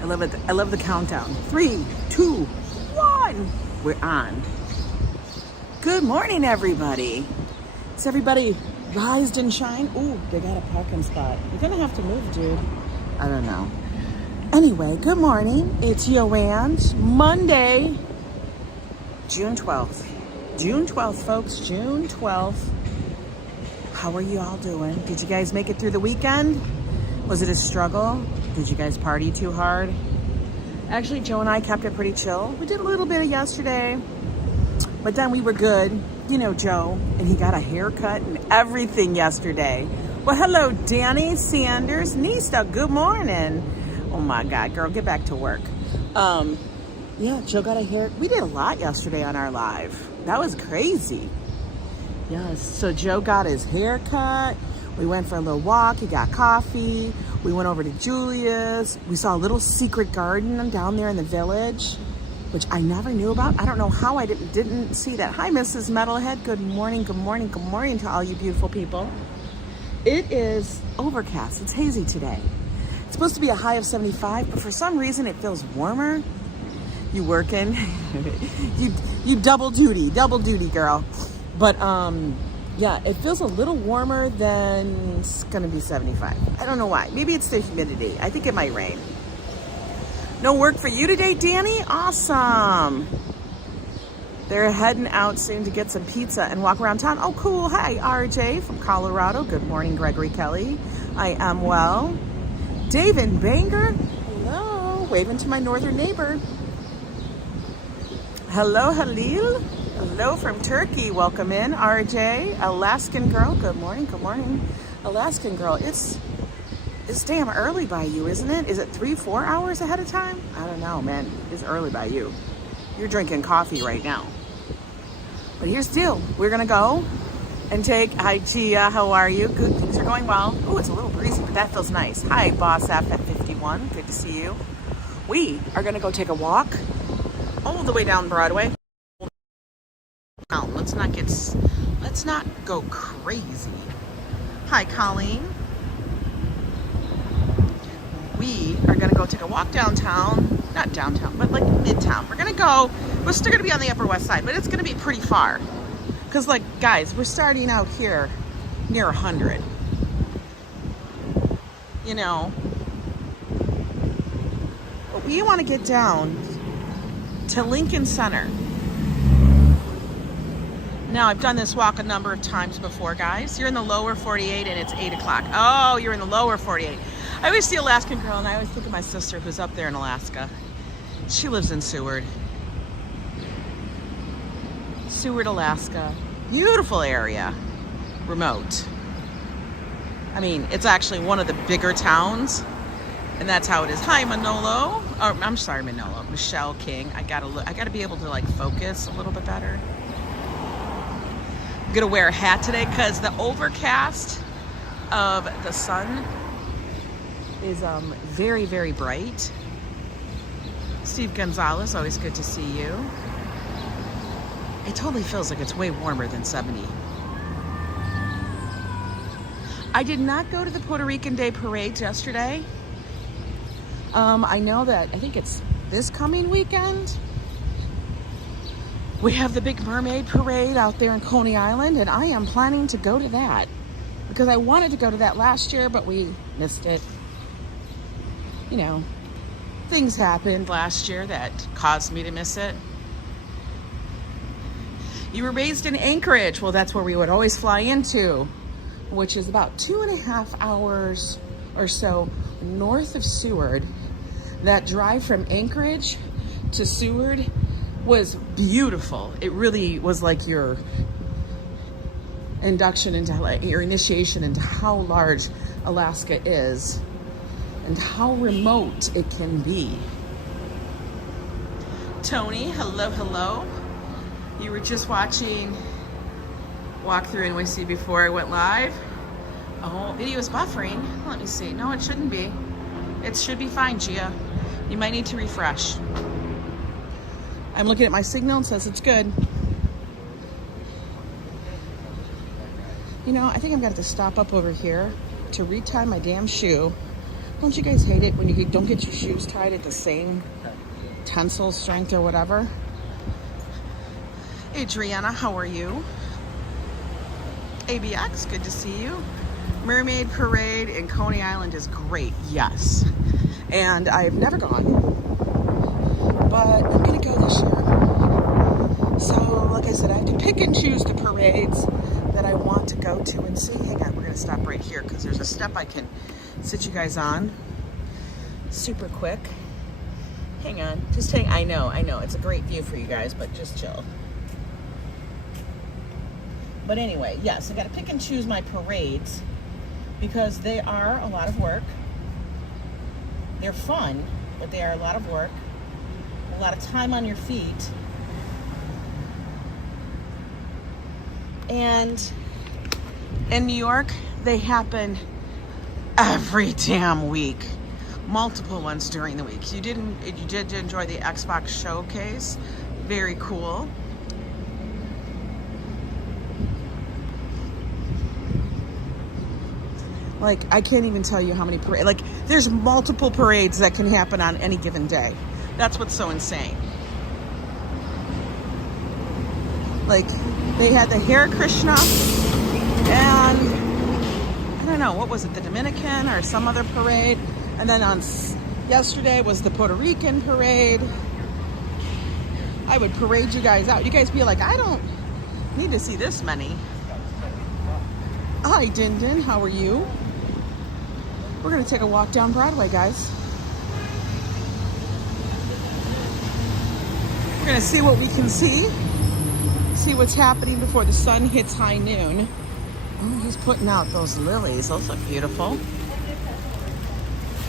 I love it. I love the countdown. 3, 2, 1. We're on. Good morning, everybody. Is everybody rised and shine? Ooh, they got a parking spot. You're gonna have to move, dude. I don't know. Anyway, good morning. It's YO Ang, Monday, June 12th. June 12th, folks. June 12th. How are you all doing? Did you guys make it through the weekend? Was it a struggle? Did you guys party too hard? Actually, Joe and I kept it pretty chill. We did a little bit of yesterday, but then we were good. You know Joe, and he got a haircut and everything yesterday. Well, hello, Danny Sanders. Nista, good morning. Oh my God, girl, get back to work. Yeah, Joe got a hair. We did a lot yesterday on our live. That was crazy. Yes, so Joe got his haircut. We went for a little walk. He got coffee. We went over to Julia's. We saw a little secret garden down there in the village, which I never knew about. I don't know how I didn't see that. Hi, Mrs. Metalhead. Good morning, good morning, good morning to all you beautiful people. It is overcast. It's hazy today. It's supposed to be a high of 75, but for some reason it feels warmer. You working? you double duty, girl. But yeah, it feels a little warmer than it's gonna be 75. I don't know why. Maybe it's the humidity. I think it might rain. No work for you today, Danny? Awesome. They're heading out soon to get some pizza and walk around town. Oh, cool. Hi, RJ from Colorado. Good morning, Gregory Kelly. I am well. David Banger. Hello. Waving to my northern neighbor. Hello, Halil. Hello from Turkey. Welcome in, RJ. Alaskan girl. Good morning. Good morning. Alaskan girl. It's damn early by you, isn't it? Is it 3-4 hours ahead of time? I don't know, man. It's early by you. You're drinking coffee right now. But here's the deal. We're going to go and take... Hi, Gia. How are you? Good. Things are going well. Oh, it's a little breezy, but that feels nice. Hi, Boss F at 51. Good to see you. We are going to go take a walk all the way down Broadway. Let's not go crazy. Hi, Colleen. We are gonna go take a walk downtown, not downtown, but like midtown. We're still gonna be on the Upper West Side, but it's gonna be pretty far. Cause like, guys, we're starting out here near 100. You know, but we wanna get down to Lincoln Center. Now, I've done this walk a number of times before, guys. You're in the lower 48 and it's 8 o'clock. Oh, you're in the lower 48. I always see Alaskan girl and I always think of my sister who's up there in Alaska. She lives in Seward. Seward, Alaska. Beautiful area. Remote. I mean, it's actually one of the bigger towns. And that's how it is. Hi, Manolo. Oh, I'm sorry, Manolo. Michelle King. I gotta be able to like focus a little bit better. I'm gonna wear a hat today because the overcast of the sun is very, very bright. Steve Gonzalez, always good to see you. It totally feels like it's way warmer than 70. I did not go to the Puerto Rican Day Parade yesterday. I know that, I think it's this coming weekend. We have the Big Mermaid Parade out there in Coney Island, and I am planning to go to that because I wanted to go to that last year, but we missed it. You know, things happened last year that caused me to miss it. You were raised in Anchorage. Well, that's where we would always fly into, which is about 2.5 hours or so north of Seward. That drive from Anchorage to Seward was beautiful. It really was like your induction into, like, your initiation into how large Alaska is and how remote it can be. Tony, hello, hello. You were just watching Walk Through NYC before I went live. Oh, video is buffering. Let me see. No, it shouldn't be. It should be fine, Gia. You might need to refresh. I'm looking at my signal and says it's good. You know, I think I'm gonna have to stop up over here to retie my damn shoe Don't you guys hate it when you don't get your shoes tied at the same tensile strength or whatever? Adriana, how are you? ABX, good to see you. Mermaid Parade in Coney Island is great, yes. And I've never gone, but I'm gonna go this year. So, like I said, I have to pick and choose the parades that I want to go to and see. Hang on, we're gonna stop right here because there's a step I can sit you guys on super quick. Hang on, just hang. I know, it's a great view for you guys, but just chill. But anyway, yes, I gotta pick and choose my parades because they are a lot of work. They're fun, but they are a lot of work, a lot of time on your feet. And in New York, they happen every damn week. Multiple ones during the week. You did enjoy the Xbox showcase. Very cool. Like, I can't even tell you how many parades. Like, there's multiple parades that can happen on any given day. That's what's so insane. Like, they had the Hare Krishna and I don't know, what was it, the Dominican or some other parade? And then on yesterday was the Puerto Rican parade. I would parade you guys out. You guys be like, I don't need to see this many. Hi, Din Din, how are you? We're gonna take a walk down Broadway, guys. We're gonna see what we can see what's happening before the sun hits high noon. Oh, he's putting out those lilies. Those look beautiful.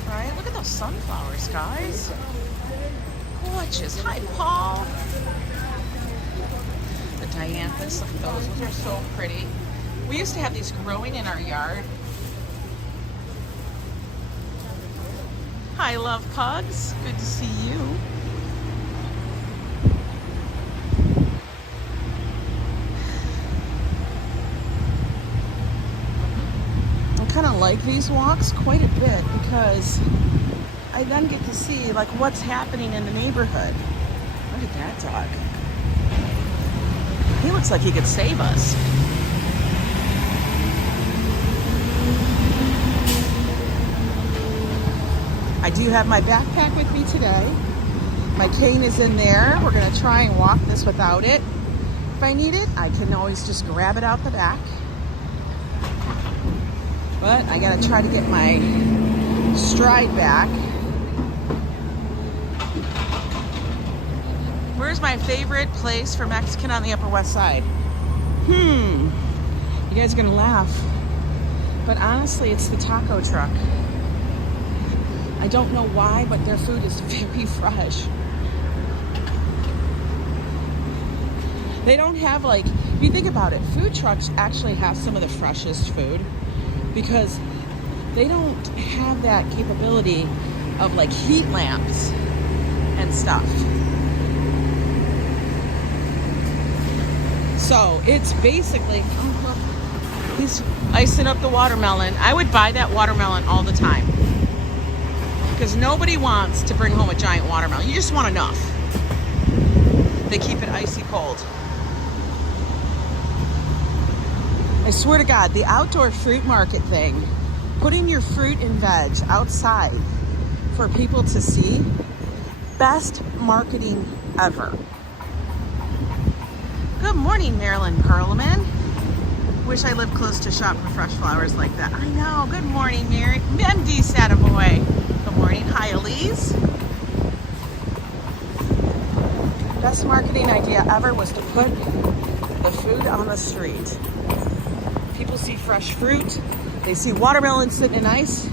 Right? Look at those sunflowers, guys. Gorgeous. Hi, Paul. The dianthus. Look at those. Those are so pretty. We used to have these growing in our yard. Hi, love pugs. Good to see you. I kind of like these walks quite a bit because I then get to see like what's happening in the neighborhood. Look at that dog. He looks like he could save us. I do have my backpack with me today. My cane is in there. We're gonna try and walk this without it. If I need it, I can always just grab it out the back. But I gotta try to get my stride back. Where's my favorite place for Mexican on the Upper West Side? You guys are gonna laugh. But honestly, it's the taco truck. I don't know why, but their food is very fresh. They don't have like, if you think about it, food trucks actually have some of the freshest food because they don't have that capability of like heat lamps and stuff. So it's basically, oh look, he's icing up the watermelon. I would buy that watermelon all the time. Because nobody wants to bring home a giant watermelon. You just want enough. They keep it icy cold. I swear to God, the outdoor fruit market thing, putting your fruit and veg outside for people to see, best marketing ever. Good morning, Marilyn Perlman. Wish I lived close to shop for fresh flowers like that. I know. Good morning, Mary. MD Sataboy. Good morning. Hi, Elise. Best marketing idea ever was to put the food on the street. People see fresh fruit. They see watermelon sitting in ice.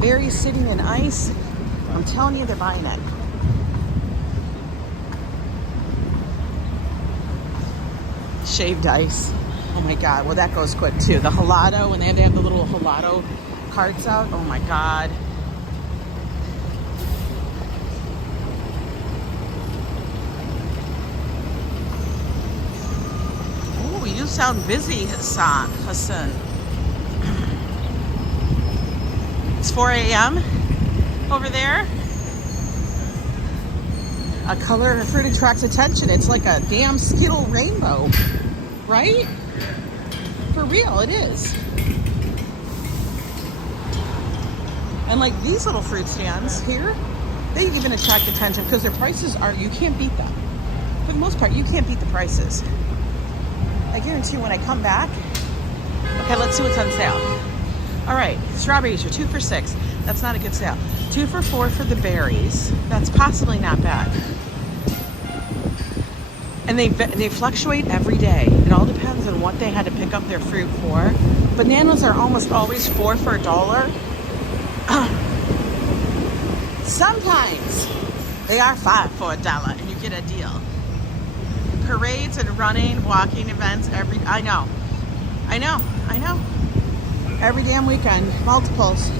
Berries sitting in ice. I'm telling you, they're buying it. Shaved ice. Oh my God. Well, that goes quick too. The gelato, when they have the little gelato carts out. Oh my God. Oh, you sound busy, Hassan. It's 4 a.m. over there. A color of fruit attracts attention. It's like a damn Skittle rainbow, right? For real, it is. And like these little fruit stands here, they even attract attention because their prices are, you can't beat them. For the most part, you can't beat the prices. I guarantee you when I come back. Okay, let's see what's on sale. All right, strawberries are 2 for $6. That's not a good sale. 2 for $4 for the berries. That's possibly not bad. And they fluctuate every day. It all depends on what they had to pick up their fruit for. Bananas are almost always 4 for $1. Sometimes they are 5 for $1 and you get a deal. Parades and running, walking events I know. Every damn weekend, multiples.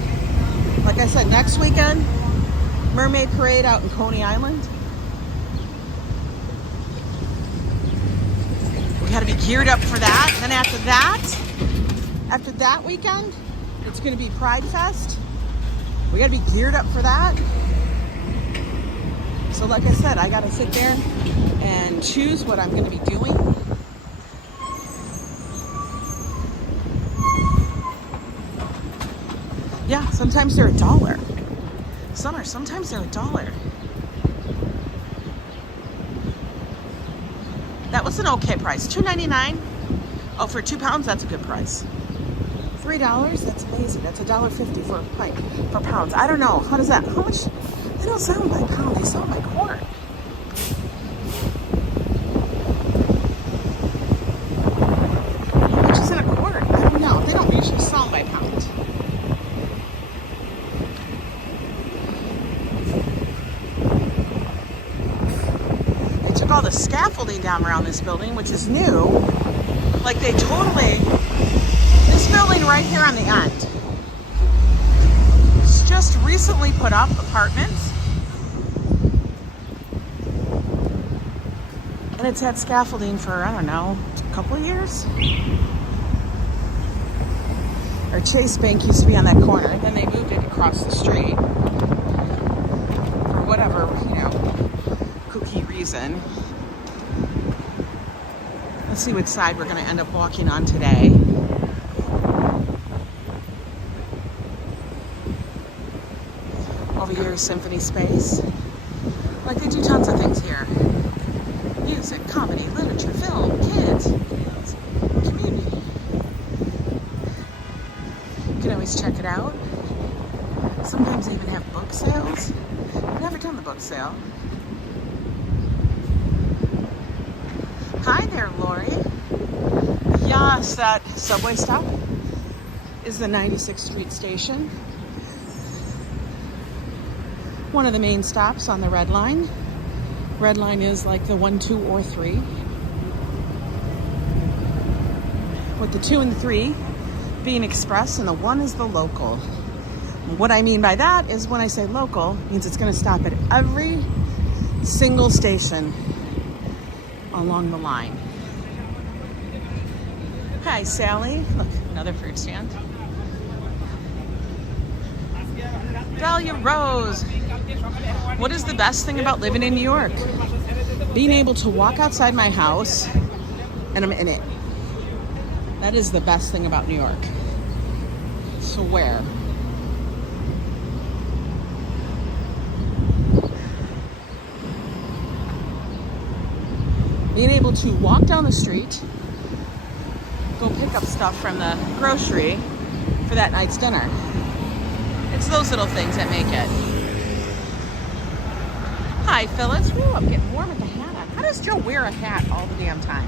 Like I said, next weekend, Mermaid Parade out in Coney Island. We got to be geared up for that. And then after that weekend, it's going to be Pride Fest. We got to be geared up for that. So like I said, I got to sit there and choose what I'm going to be doing. Yeah, sometimes they're $1. Sometimes they're $1. That was an okay price. $2.99. Oh, for 2 pounds, that's a good price. $3, that's amazing. That's $1.50 for a pint for pounds. I don't know. How does that? How much? They don't sell them by pound. They sell them by quart. How much is in a quart? I don't know. They don't usually sell them by pound. All the scaffolding down around this building, which is new. Like they totally, this building right here on the end, it's just recently put up apartments. And it's had scaffolding for, I don't know, a couple of years. Our Chase Bank used to be on that corner, and then they moved it across the street. For whatever, kooky reason. Let's see which side we're going to end up walking on today. Over here is Symphony Space. Like they do tons of things here. Music, comedy, literature, film, kids, community. You can always check it out. Sometimes they even have book sales. I've never done the book sale. Hi there, Lori. Yes, that subway stop is the 96th Street station. One of the main stops on the Red Line. Red Line is like the 1, 2, or 3. With the 2 and the 3 being express and the 1 is the local. What I mean by that is when I say local, means it's going to stop at every single station along the line. Hi, Sally. Look, another fruit stand. Dahlia Rose. What is the best thing about living in New York? Being able to walk outside my house and I'm in it. That is the best thing about New York. Swear. Being able to walk down the street, go pick up stuff from the grocery for that night's dinner. It's those little things that make it. Hi, Phyllis. Woo, I'm getting warm with the hat on. How does Joe wear a hat all the damn time?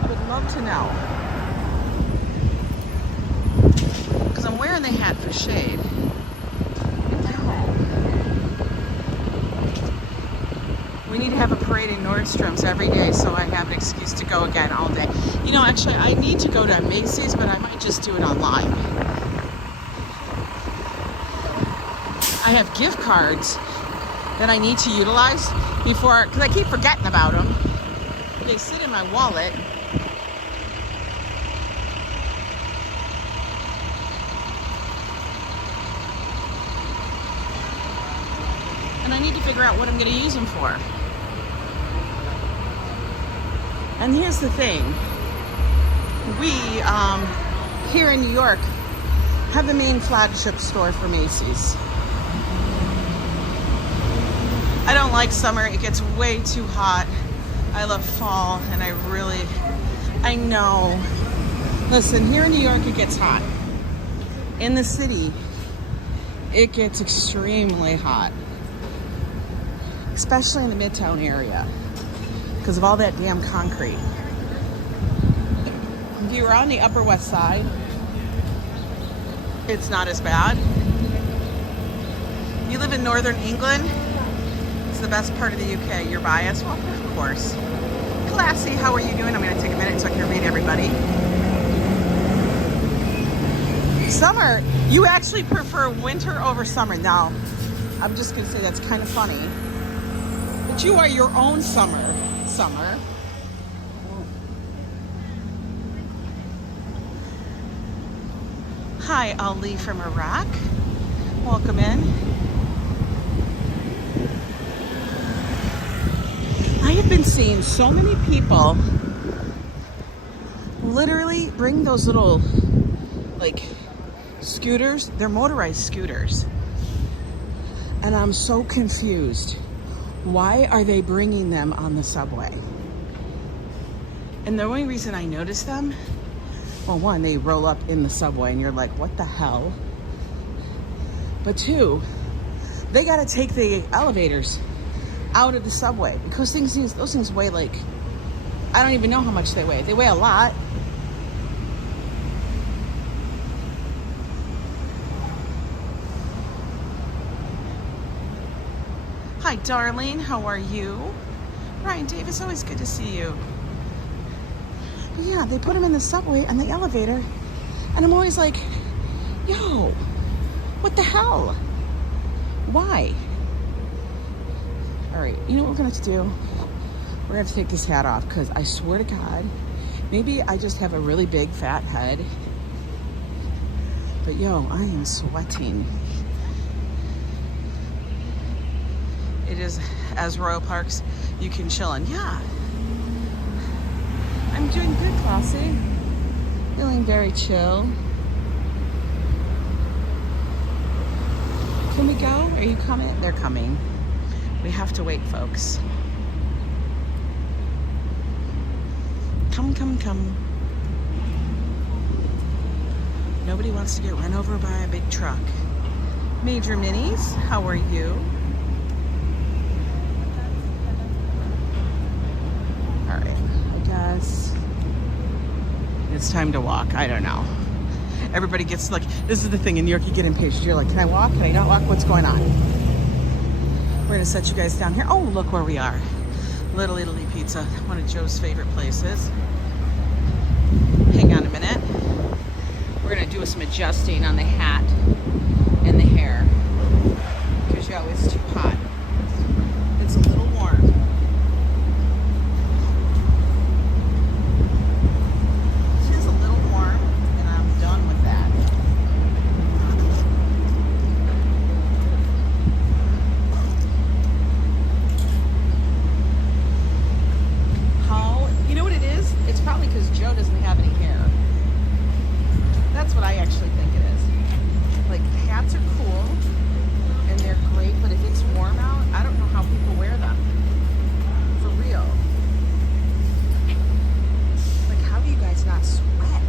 I would love to know. Because I'm wearing the hat for shade. We need to have a parade in Nordstrom's every day so I have an excuse to go again all day. Actually, I need to go to Macy's, but I might just do it online. I have gift cards that I need to utilize before, because I keep forgetting about them. They sit in my wallet. And I need to figure out what I'm going to use them for. And here's the thing. We, here in New York, have the main flagship store for Macy's. I don't like summer. It gets way too hot. I love fall, and I know. Listen, here in New York, it gets hot. In the city, it gets extremely hot. Especially in the Midtown area, because of all that damn concrete. If you were on the Upper West Side, it's not as bad. You live in Northern England, it's the best part of the UK. You're biased? Well, of course. Classy, how are you doing? I'm going to take a minute so I can read everybody. Summer, you actually prefer winter over summer. Now, I'm just going to say that's kind of funny. But you are your own summer. Hi, Ali from Iraq. Welcome in. I have been seeing so many people literally bring those little, like, scooters. They're motorized scooters. And I'm so confused. Why are they bringing them on the subway? And the only reason I notice them, well, one, they roll up in the subway and you're like, what the hell? But two, they got to take the elevators out of the subway because those things weigh like, I don't even know how much they weigh. They weigh a lot. Hi, darling. How are you? Ryan Davis, always good to see you. But yeah, they put them in the subway and the elevator, and I'm always like, yo, what the hell? Why? All right, you know what we're gonna have to do? We're gonna have to take this hat off because I swear to God, maybe I just have a really big fat head. But yo, I am sweating. It is, as Royal Parks, you can chill in. Yeah. I'm doing good, Classy. Feeling very chill. Can we go? Are you coming? They're coming. We have to wait, folks. Come, come, come. Nobody wants to get run over by a big truck. Major Minis, how are you? All right, I guess it's time to walk. I don't know. Everybody gets like, this is the thing in New York, you get impatient. You're like, can I walk? Can I not walk? What's going on? We're gonna set you guys down here. Oh, look where we are. Little Italy Pizza, one of Joe's favorite places. Hang on a minute. We're gonna do some adjusting on the hat and the hair because yo, it's too hot. It's a little warm. It is a little warm, and I'm done with that. How? You know what it is? It's probably because Joe doesn't have any hair. That's what I actually think it is. Like, hats are cool and they're great, but if it's warm out, I don't know how people wear them. For real. Like, how do you guys not sweat?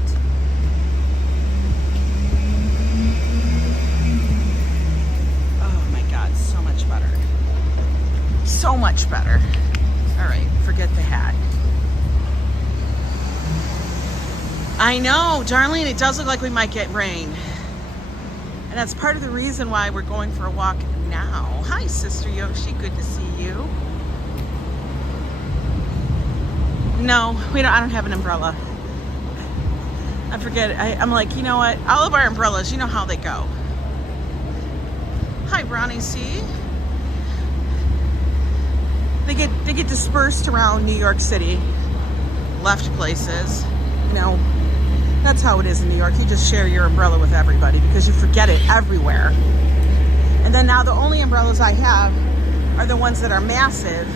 Oh my God, so much better. So much better. All right, forget the hat. I know, Darlene, it does look like we might get rain. And that's part of the reason why we're going for a walk now. Hi, Sister Yoshi, good to see you. No, I don't have an umbrella. I forget it. I'm like, you know what? All of our umbrellas, you know how they go. Hi, Ronnie C. They get dispersed around New York City, left places, you know. That's how it is in New York. You just share your umbrella with everybody because you forget it everywhere. And then now the only umbrellas I have are the ones that are massive,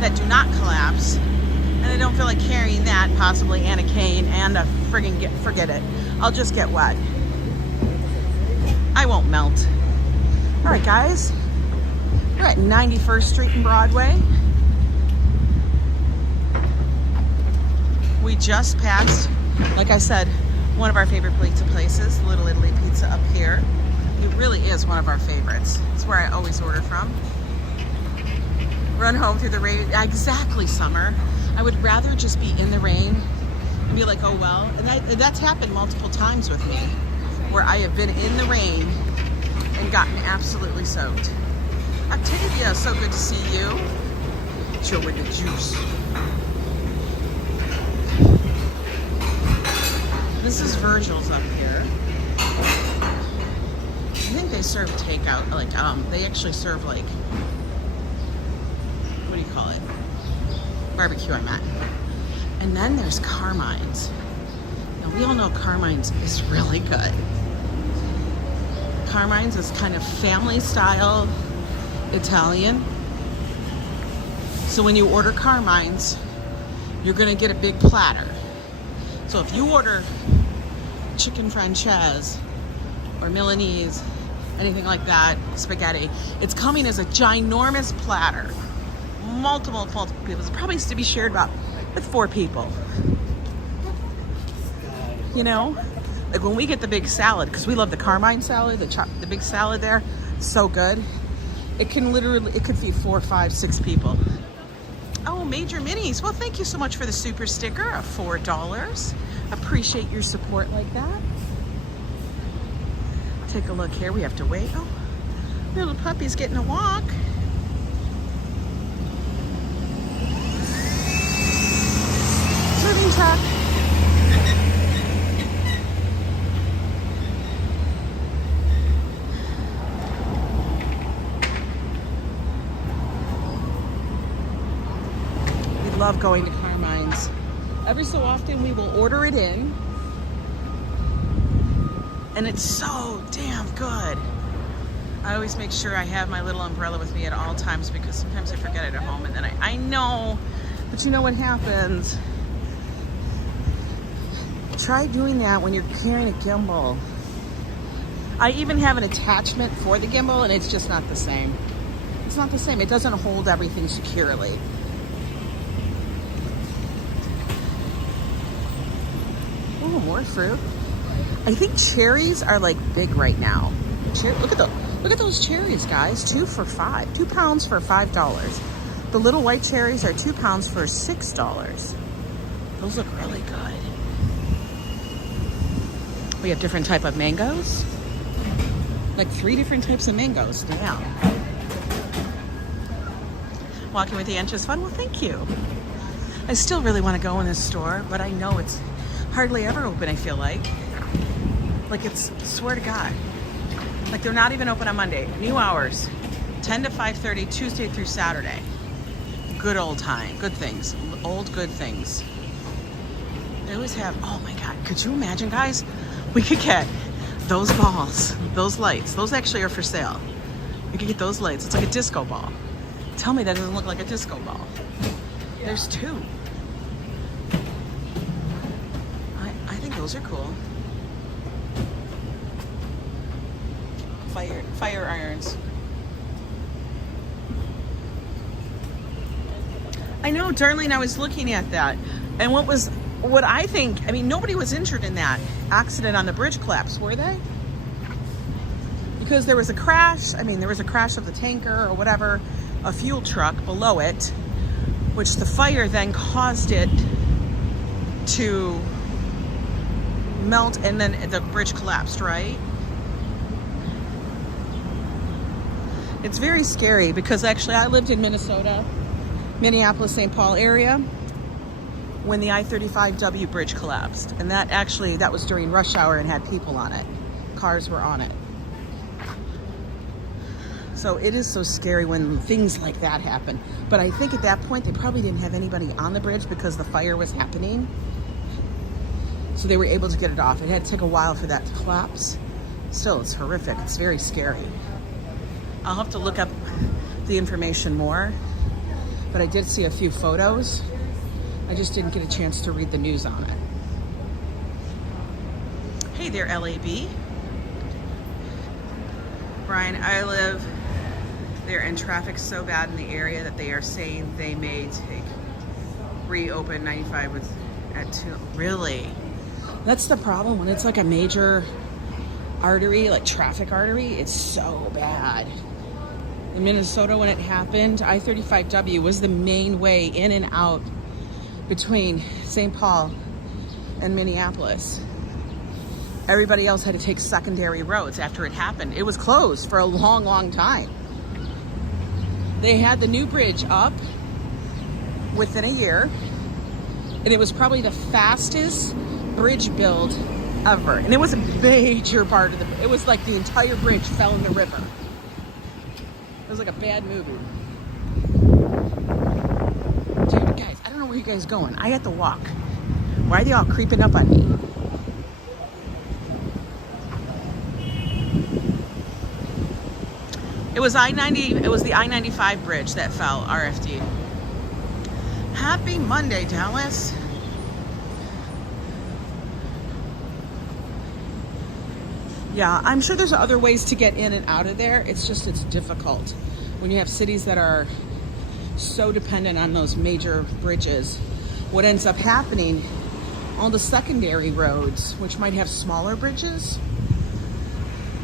that do not collapse. And I don't feel like carrying that, possibly, and a cane, and a friggin' forget it. I'll just get wet. I won't melt. All right, guys. We're at 91st Street and Broadway. We just passed, like I said, one of our favorite pizza places, Little Italy Pizza up here. It really is one of our favorites. It's where I always order from. Run home through the rain. Exactly, summer. I would rather just be in the rain and be like, oh well. And that's happened multiple times with me, where I have been in the rain and gotten absolutely soaked. Octavia, so good to see you. Chill with the juice. This is Virgil's up here. I think they serve takeout, like, they actually serve, like, what do you call it? Barbecue, I meant. And then there's Carmine's. Now, we all know Carmine's is really good. Carmine's is kind of family style Italian. So when you order Carmine's, you're gonna get a big platter. So if you order chicken francese or Milanese, anything like that, spaghetti, it's coming as a ginormous platter. Multiple people. It's probably to be shared about with 4 people. You know? Like when we get the big salad, because we love the Carmine salad, the big salad there, so good. It could feed 4, 5, 6 people. Oh, Major Minis. Well, thank you so much for the super sticker of $4. Appreciate your support like that. Take a look here. We have to wait. Oh, little puppy's getting a walk. Serving tuck. We love going to Carmine's. Every so often we will order it in, and it's so damn good. I always make sure I have my little umbrella with me at all times, because sometimes I forget it at home, and then I know, but you know what happens? Try doing that when you're carrying a gimbal. I even have an attachment for the gimbal, and it's just not the same. It's not the same. It doesn't hold everything securely. Oh, more fruit. I think cherries are like big right now. Look at those cherries, guys. 2 for $5. 2 pounds for $5. The little white cherries are 2 pounds for $6. Those look really good. We have different type of mangoes. Like 3 different types of mangoes. Damn. Walking with the Inch is fun. Well, thank you. I still really want to go in this store, but I know it's hardly ever open, I feel like. Like it's, swear to God. Like they're not even open on Monday. New hours, 10 to 5:30, Tuesday through Saturday. Good old time, good things, old good things. They always have, oh my God, could you imagine, guys? We could get those balls, those lights. Those actually are for sale. We could get those lights. It's like a disco ball. Tell me that doesn't look like a disco ball. Yeah. There's 2. I think those are cool. Fire irons. I know, Darlene, I was looking at that. And what I think, I mean, nobody was injured in that accident on the bridge collapse, were they? Because there was a crash. I mean, there was a crash of the tanker or whatever, a fuel truck below it, which the fire then caused it to melt, and then the bridge collapsed, right? It's very scary because actually I lived in Minnesota, Minneapolis, St. Paul area, when the I-35W bridge collapsed. And that was during rush hour and had people on it. Cars were on it. So it is so scary when things like that happen. But I think at that point, they probably didn't have anybody on the bridge because the fire was happening. So they were able to get it off. It had to take a while for that to collapse. Still, it's horrific. It's very scary. I'll have to look up the information more, but I did see a few photos. I just didn't get a chance to read the news on it. Hey there, LAB. Brian, I live there and traffic's so bad in the area that they are saying they may reopen 95 at 2. Really? That's the problem when it's like a major artery, like traffic artery, it's so bad. In Minnesota, when it happened, I-35W was the main way in and out between St. Paul and Minneapolis. Everybody else had to take secondary roads after it happened. It was closed for a long, long time. They had the new bridge up within a year, and it was probably the fastest bridge build ever. And it was a major part of it was like the entire bridge fell in the river. It was like a bad movie. Dude, guys, I don't know where you guys going. I had to walk. Why are they all creeping up on me? It was I-90, it was the I-95 bridge that fell, RFD. Happy Monday, Dallas. Yeah, I'm sure there's other ways to get in and out of there. It's just, it's difficult when you have cities that are so dependent on those major bridges. What ends up happening, all the secondary roads, which might have smaller bridges,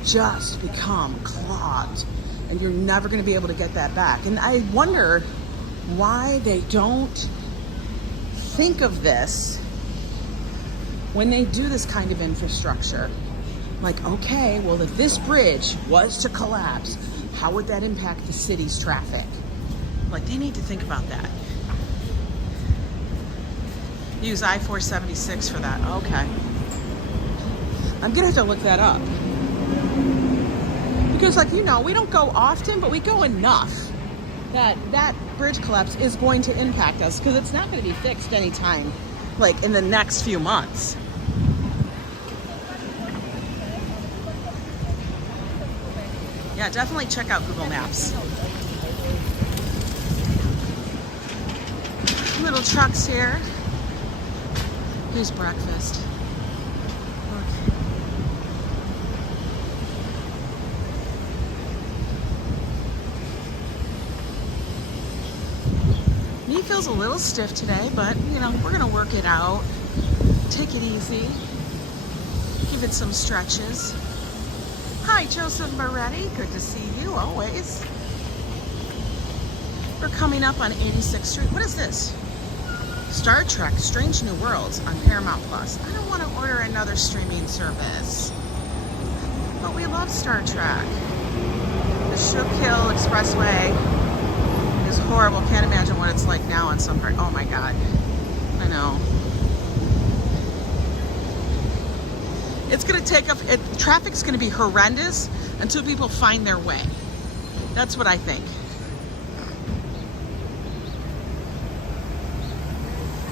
just become clogged, and you're never going to be able to get that back. And I wonder why they don't think of this when they do this kind of infrastructure. Like, okay, well, if this bridge was to collapse, how would that impact the city's traffic? Like, they need to think about that. Use I-476 for that. Okay. I'm gonna have to look that up. Because, like, you know, we don't go often, but we go enough that that bridge collapse is going to impact us, because it's not going to be fixed anytime, like, in the next few months. Yeah, definitely check out Google Maps. Little trucks here. Here's breakfast. Okay. Knee feels a little stiff today, but, you know, we're gonna work it out. Take it easy. Give it some stretches. Hi, Joseph Moretti. Good to see you, always. We're coming up on 86th Street. What is this? Star Trek Strange New Worlds on Paramount Plus. I don't want to order another streaming service, but we love Star Trek. The Schuylkill Expressway is horrible. Can't imagine what it's like now on some part. Oh my God. I know. It's going to take up, traffic's going to be horrendous until people find their way. That's what I think.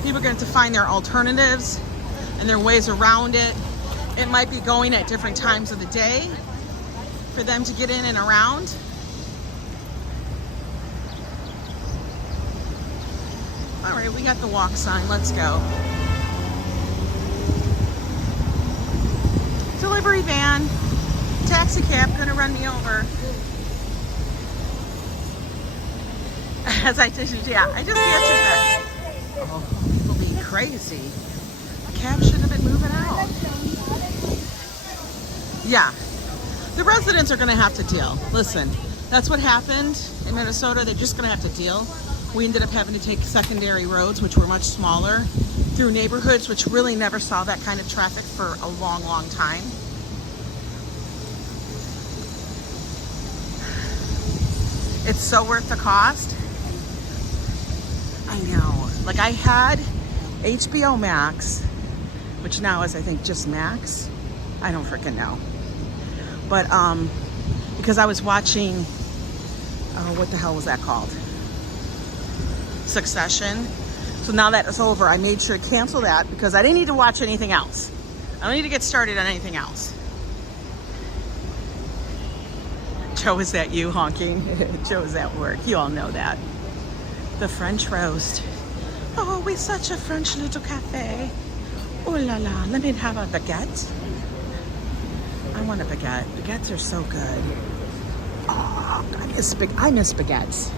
People are going to have to find their alternatives and their ways around it. It might be going at different times of the day for them to get in and around. All right, we got the walk sign. Let's go. Delivery van, taxi cab, gonna run me over. As I just, yeah, I just answered that. Oh, people being crazy. The cab shouldn't have been moving out. Yeah, the residents are gonna have to deal. Listen, that's what happened in Minnesota. They're just gonna have to deal. We ended up having to take secondary roads, which were much smaller, through neighborhoods which really never saw that kind of traffic for a long, long time. It's so worth the cost. I know. Like, I had HBO Max, which now is, I think, just Max. I don't freaking know. But because I was watching, what the hell was that called? Succession. So now that it's over, I made sure to cancel that because I didn't need to watch anything else. I don't need to get started on anything else. Joe, is that you honking? Joe is at work. You all know that. The French roast. Oh, we're such a French little cafe. Oh la la, let me have a baguette. I want a baguette. Baguettes are so good. Oh, I miss baguettes.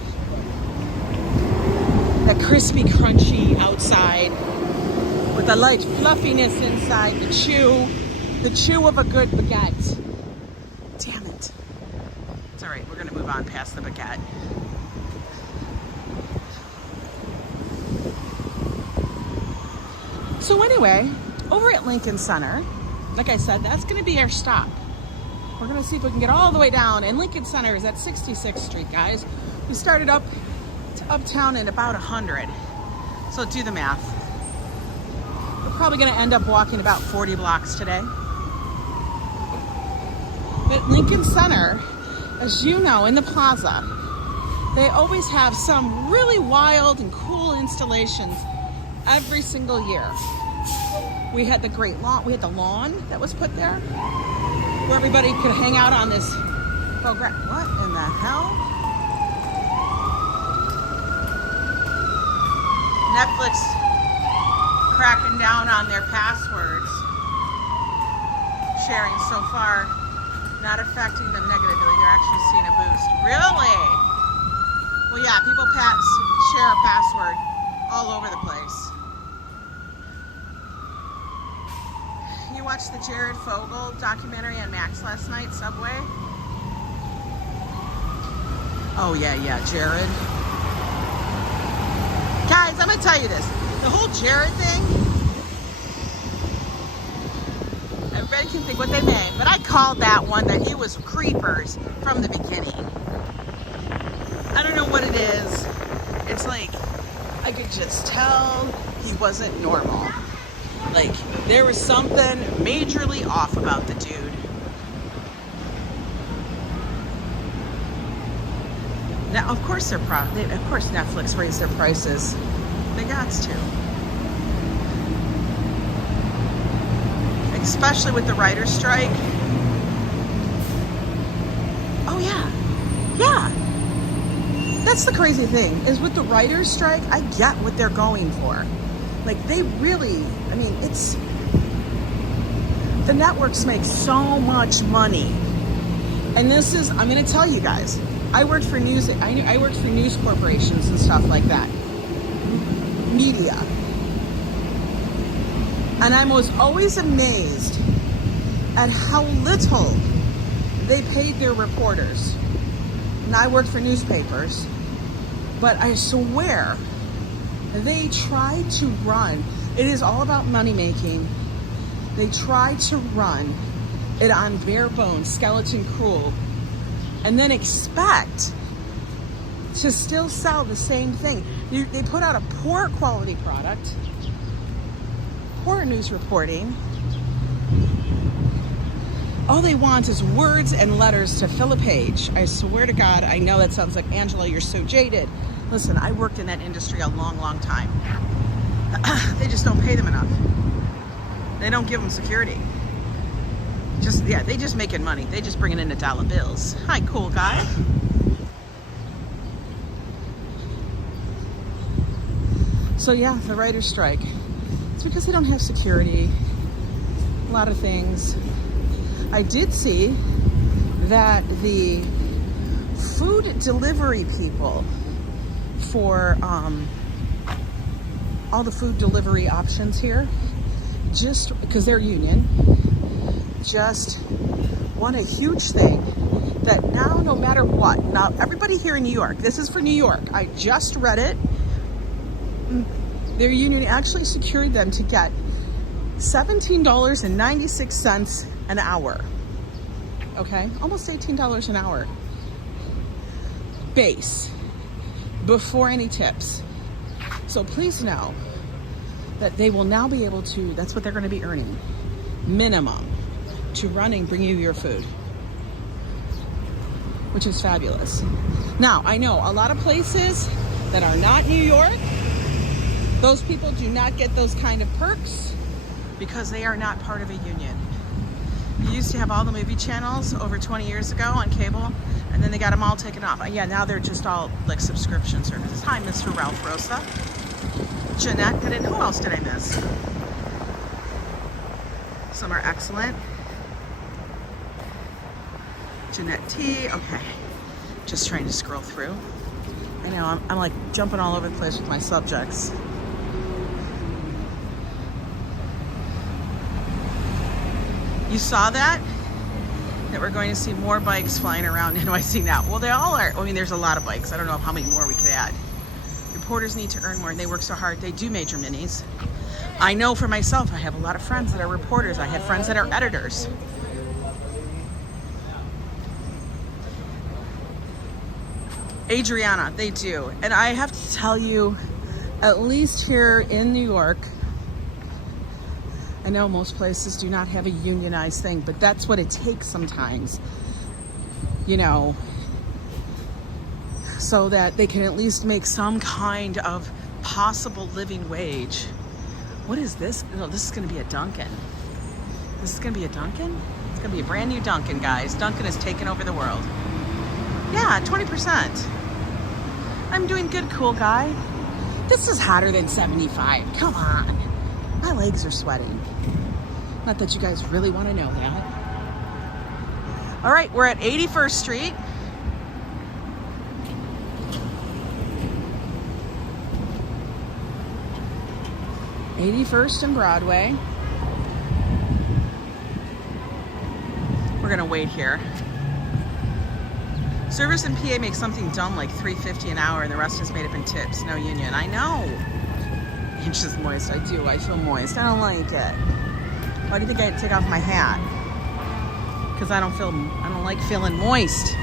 That crispy, crunchy outside with the light fluffiness inside, the chew of a good baguette. Damn it. It's all right, we're gonna move on past the baguette. So anyway, over at Lincoln Center, like I said, that's gonna be our stop. We're gonna see if we can get all the way down, and Lincoln Center is at 66th Street, guys. We started up to uptown at about 100. So do the math. We're probably gonna end up walking about 40 blocks today. But Lincoln Center, as you know, in the plaza, they always have some really wild and cool installations every single year. We had the great lawn, we had the lawn that was put there where everybody could hang out on this program. What in the hell? Netflix cracking down on their passwords. Sharing so far, not affecting them negatively. They're actually seeing a boost. Really? Well, yeah, people share a password all over the place. You watched the Jared Fogle documentary on Max last night, Subway? Oh yeah, Jared. Guys, I'm gonna tell you this. The whole Jared thing, everybody can think what they may, but I called that one that he was creepers from the beginning. I don't know what it is. It's like, I could just tell he wasn't normal. Like, there was something majorly off about the dude. Now, of course, of course Netflix raised their prices. They got to. Especially with the writer's strike. Oh, yeah. That's the crazy thing, is with the writer's strike, I get what they're going for. Like, they really, I mean, the networks make so much money. And this is, I'm going to tell you guys, I worked for news corporations and stuff like that. Media. And I was always amazed at how little they paid their reporters. And I worked for newspapers, but I swear, they try to run. It is all about money making. They try to run it on bare bones, skeleton crew, and then expect to still sell the same thing. They put out a poor quality product, poor news reporting. All they want is words and letters to fill a page. I swear to God, I know that sounds like, Angela, you're so jaded. Listen, I worked in that industry a long, long time. They just don't pay them enough. They don't give them security. They just making money. They just bringing in the dollar bills. Hi, cool guy. So yeah, the writer's strike. It's because they don't have security. A lot of things. I did see that the food delivery people for all the food delivery options here, just because they're union, just won a huge thing that now no matter what, now everybody here in New York, this is for New York, I just read it, their union actually secured them to get $17.96 an hour. Okay, almost $18 an hour. Base, before any tips. So please know that they will now be able to, that's what they're going to be earning, minimum, to run and bring you your food, which is fabulous. Now, I know a lot of places that are not New York, those people do not get those kind of perks because they are not part of a union. You used to have all the movie channels over 20 years ago on cable. And then they got them all taken off. Yeah, now they're just all like subscription services. Hi, Mr. Ralph Rosa. Jeanette, who else did I miss? Some are excellent. Jeanette T, okay. Just trying to scroll through. I know, I'm like jumping all over the place with my subjects. You saw that? That we're going to see more bikes flying around NYC now. Well, they all are. I mean, there's a lot of bikes. I don't know how many more we could add. Reporters need to earn more, and they work so hard. They do major minis. I know for myself, I have a lot of friends that are reporters. I have friends that are editors. Adriana, they do. And I have to tell you, at least here in New York, I know most places do not have a unionized thing, but that's what it takes sometimes, you know, so that they can at least make some kind of possible living wage. What is this? No, this is going to be a Dunkin'. This is going to be a Dunkin'? It's going to be a brand new Dunkin', guys. Dunkin' has taken over the world. Yeah, 20%. I'm doing good, cool guy. This is hotter than 75. Come on. My legs are sweating. Not that you guys really want to know that. All right, we're at 81st Street. '81st and Broadway. We're gonna wait here. Service in PA makes something dumb like $3.50 an hour, and the rest is made up in tips. No union. I know. It's just moist. I do. I feel moist. I don't like it. Why do you think I take off my hat? Because I don't like feeling moist.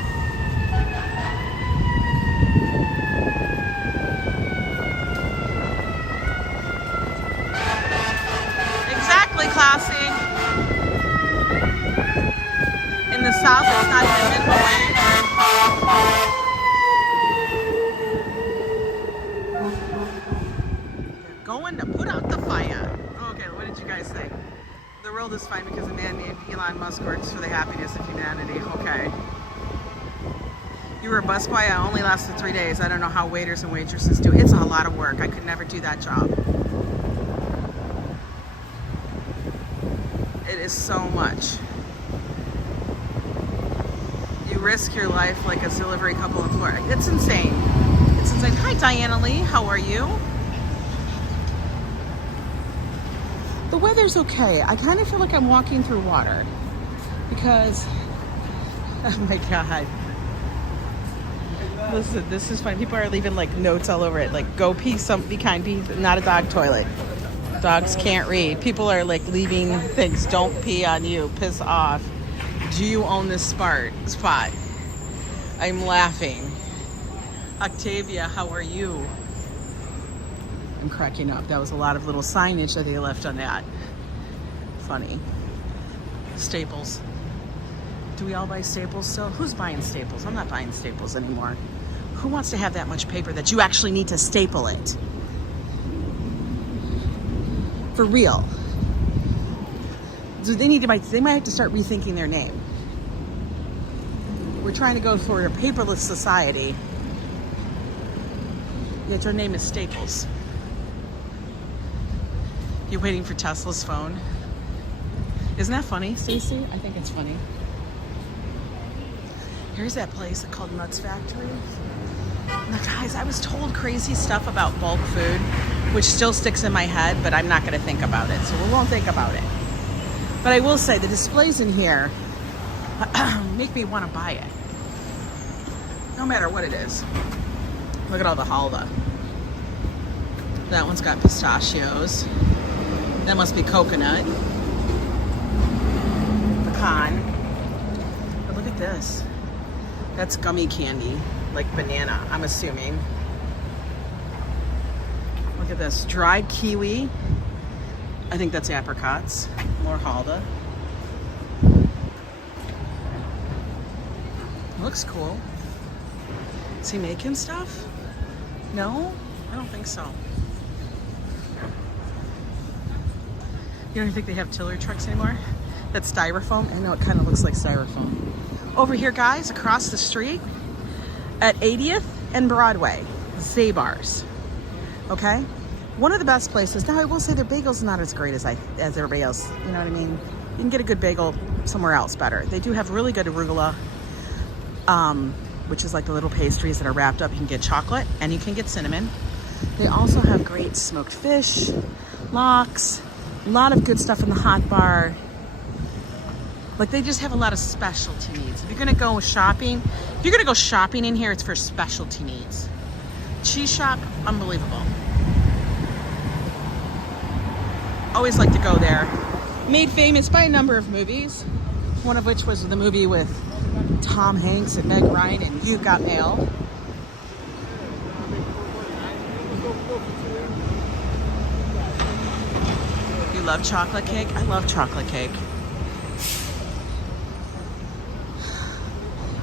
Exactly, classy. In the South, it's not even minimum wage. They're going to put out the fire. Okay, what did you guys think? The world is fine because a man named Elon Musk works for the happiness of humanity. Okay. You were a busboy. I only lasted 3 days. I don't know how waiters and waitresses do. It's a lot of work. I could never do that job. It is so much. You risk your life like a delivery couple in Florida. It's insane. It's insane. Hi, Diana Lee. How are you? The weather's okay. I kind of feel like I'm walking through water because, oh my God. Listen, this is fun. People are leaving like notes all over it. Like, go pee, be kind, pee, not a dog toilet. Dogs can't read. People are like leaving things. Don't pee on you. Piss off. Do you own this spot? I'm laughing. Octavia, how are you? I'm cracking up. That was a lot of little signage that they left on that. Funny. Staples. Do we all buy Staples still? Who's buying Staples? I'm not buying Staples anymore. Who wants to have that much paper that you actually need to staple it? For real. So they might have to start rethinking their name. We're trying to go for a paperless society. Yet our name is Staples. You're waiting for Tesla's phone. Isn't that funny, Stacey? I think it's funny. Here's that place called Nuts Factory. Now, guys, I was told crazy stuff about bulk food, which still sticks in my head, but I'm not going to think about it, so we won't think about it. But I will say the displays in here make me want to buy it, no matter what it is. Look at all the halva. That one's got pistachios. That must be coconut. Pecan. But look at this. That's gummy candy, like banana, I'm assuming. Look at this, dried kiwi. I think that's apricots. More halva. Looks cool. Is he making stuff? No? I don't think so. You don't think they have tiller trucks anymore? That's styrofoam? I know it kind of looks like styrofoam. Over here, guys, across the street at 80th and Broadway, Zabar's. Okay? One of the best places. Now, I will say their bagel's not as great as everybody else. You know what I mean? You can get a good bagel somewhere else better. They do have really good arugula, which is like the little pastries that are wrapped up. You can get chocolate and you can get cinnamon. They also have great smoked fish, lox, a lot of good stuff in the hot bar. Like, they just have a lot of specialty needs. If you're gonna go shopping, in here, it's for specialty needs. Cheese shop, unbelievable. Always like to go there. Made famous by a number of movies, one of which was the movie with Tom Hanks and Meg Ryan and You've Got Mail. You love chocolate cake? I love chocolate cake.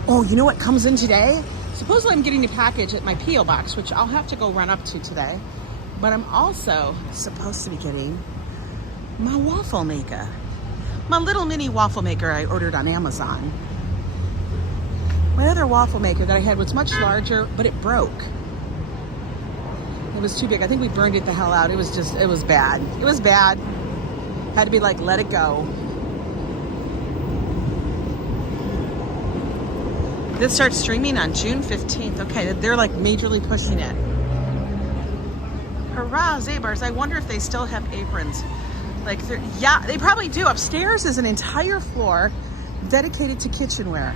Oh, you know what comes in today? Supposedly I'm getting a package at my P.O. box, which I'll have to go run up to today. But I'm also supposed to be getting my waffle maker. My little mini waffle maker I ordered on Amazon. My other waffle maker that I had was much larger, but it broke. It was too big. I think we burned it the hell out. It was bad. It was bad. Had to be like, let it go. This starts streaming on June 15th. Okay, they're like majorly pushing it. Hurrah, Zabar's. I wonder if they still have aprons. Like, yeah, they probably do. Upstairs is an entire floor dedicated to kitchenware.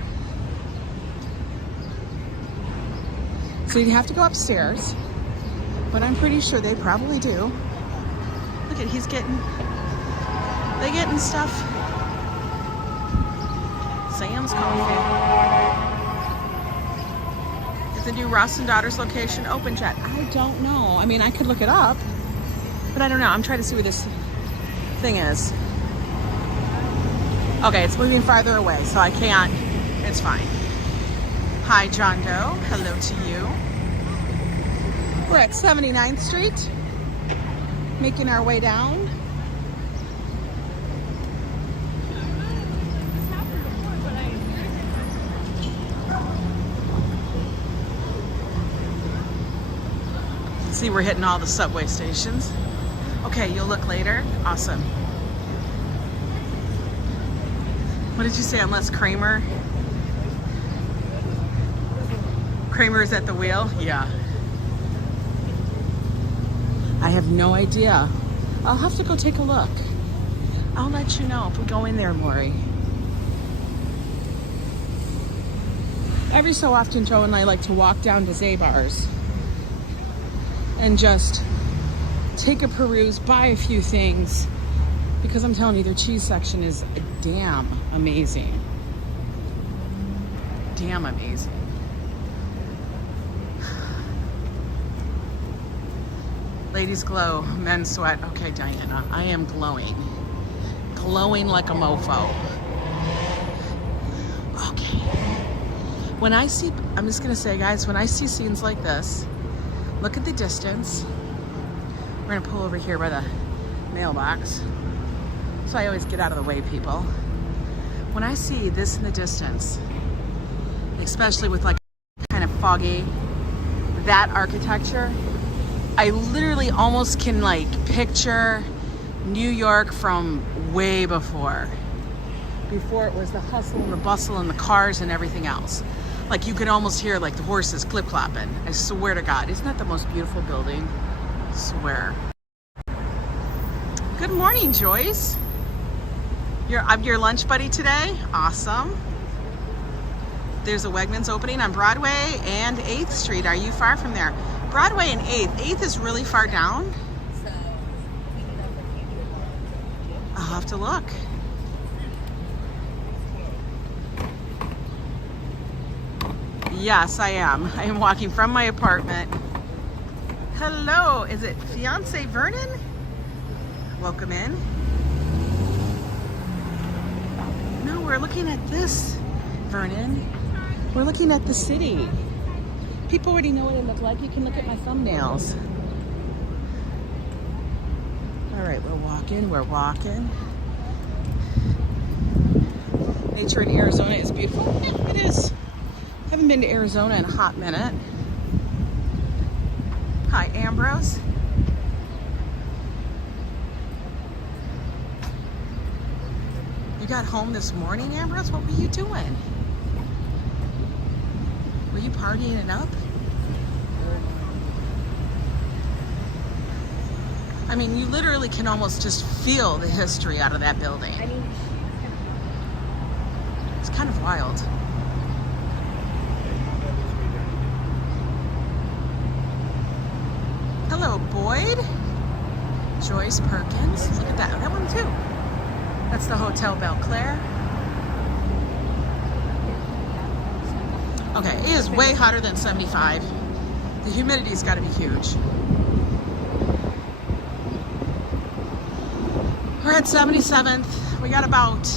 So you'd have to go upstairs, but I'm pretty sure they probably do. Look at, they getting stuff. Sam's Coffee. Is the new Ross and Daughters location open yet? I don't know. I mean, I could look it up, but I don't know. I'm trying to see where this thing is. Okay, it's moving farther away, so I can't. It's fine. Hi, John Doe. Hello to you. We're at 79th Street, making our way down. See, we're hitting all the subway stations. Okay, you'll look later. Awesome. What did you say, unless Kramer's at the wheel? Yeah. I have no idea. I'll have to go take a look. I'll let you know if we go in there, Lori. Every so often, Joe and I like to walk down to Zabar's and just take a peruse, buy a few things, because I'm telling you, their cheese section is damn amazing. Damn amazing. Ladies glow, men sweat. Okay, Diana, I am glowing. Glowing like a mofo. Okay. When I see, I'm just gonna say, guys, when I see scenes like this, look at the distance. We're gonna pull over here by the mailbox. So I always get out of the way, people. When I see this in the distance, especially with like kind of foggy, that architecture, I literally almost can like picture New York from way before it was the hustle and the bustle and the cars and everything else. Like, you could almost hear like the horses clip-clopping. I swear to God. Isn't that the most beautiful building? I swear. Good morning, Joyce. I'm your lunch buddy today? Awesome. There's a Wegmans opening on Broadway and 8th Street. Are you far from there? Broadway and 8th. 8th is really far down. I'll have to look. Yes, I am. I am walking from my apartment. Hello, is it fiance Vernon? Welcome in. No, we're looking at this, Vernon. We're looking at the city. People already know what it looked like. You can look at my thumbnails. All right, we're walking. Nature in Arizona is beautiful. Yeah, it is. Haven't been to Arizona in a hot minute. Hi, Ambrose. You got home this morning, Ambrose? What were you doing? Were you partying it up? I mean, you literally can almost just feel the history out of that building. It's kind of wild. Hello, Boyd. Joyce Perkins. Look at that. That one too. That's the Hotel Belclair. Okay, it is way hotter than 75. The humidity's got to be huge. We're at 77th. We got about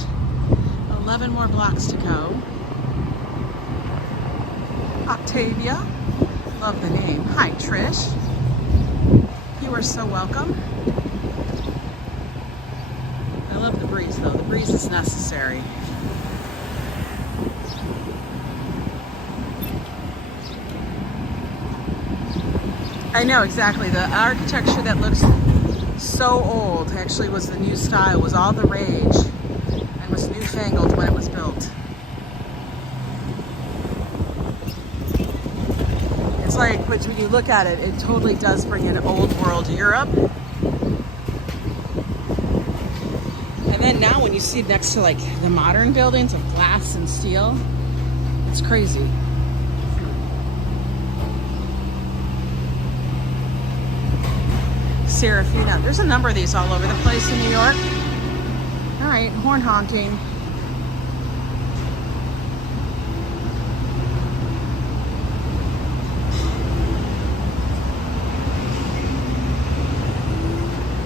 11 more blocks to go. Octavia. Love the name. Hi, Trish. You are so welcome. I love the breeze, though. The breeze is necessary. I know, exactly. The architecture that looks so old actually was the new style, was all the rage, and was newfangled when it was built. It's like, when you look at it, it totally does bring in old world Europe. And then now when you see it next to like the modern buildings of glass and steel, it's crazy. Serafina. There's a number of these all over the place in New York. All right, horn honking.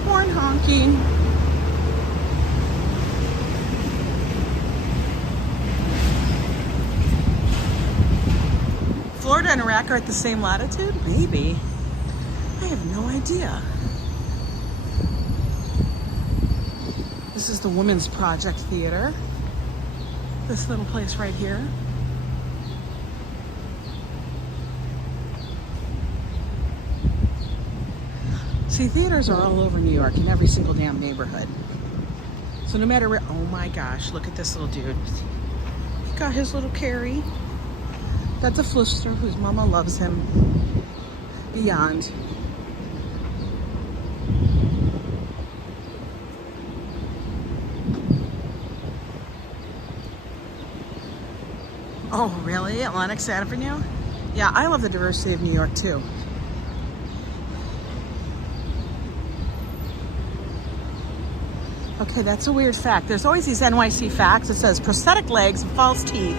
Horn honking. Florida and Iraq are at the same latitude? Maybe. I have no idea. This is the Women's Project Theater. This little place right here. See, theaters are all over New York in every single damn neighborhood. So no matter where, oh my gosh, look at this little dude. He got his little Carrie. That's a Flister whose mama loves him beyond. Oh, really? Atlantic Avenue? Yeah, I love the diversity of New York, too. Okay, that's a weird fact. There's always these NYC facts. It says prosthetic legs and false teeth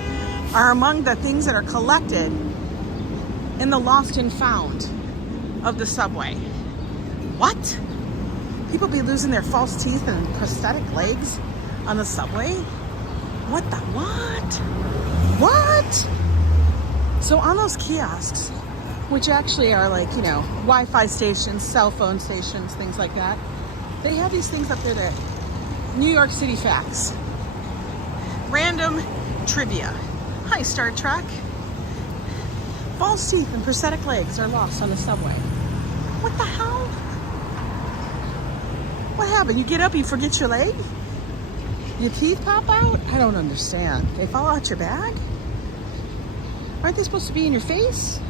are among the things that are collected in the lost and found of the subway. What? People be losing their false teeth and prosthetic legs on the subway? What the what? What? So on those kiosks, which actually are like, you know, Wi-Fi stations, cell phone stations, things like that, they have these things up there that New York City facts. Random trivia. Hi, Star Trek. False teeth and prosthetic legs are lost on the subway. What the hell? What happened? You get up, you forget your leg? Your teeth pop out? I don't understand. They fall out your bag? Aren't they supposed to be in your face?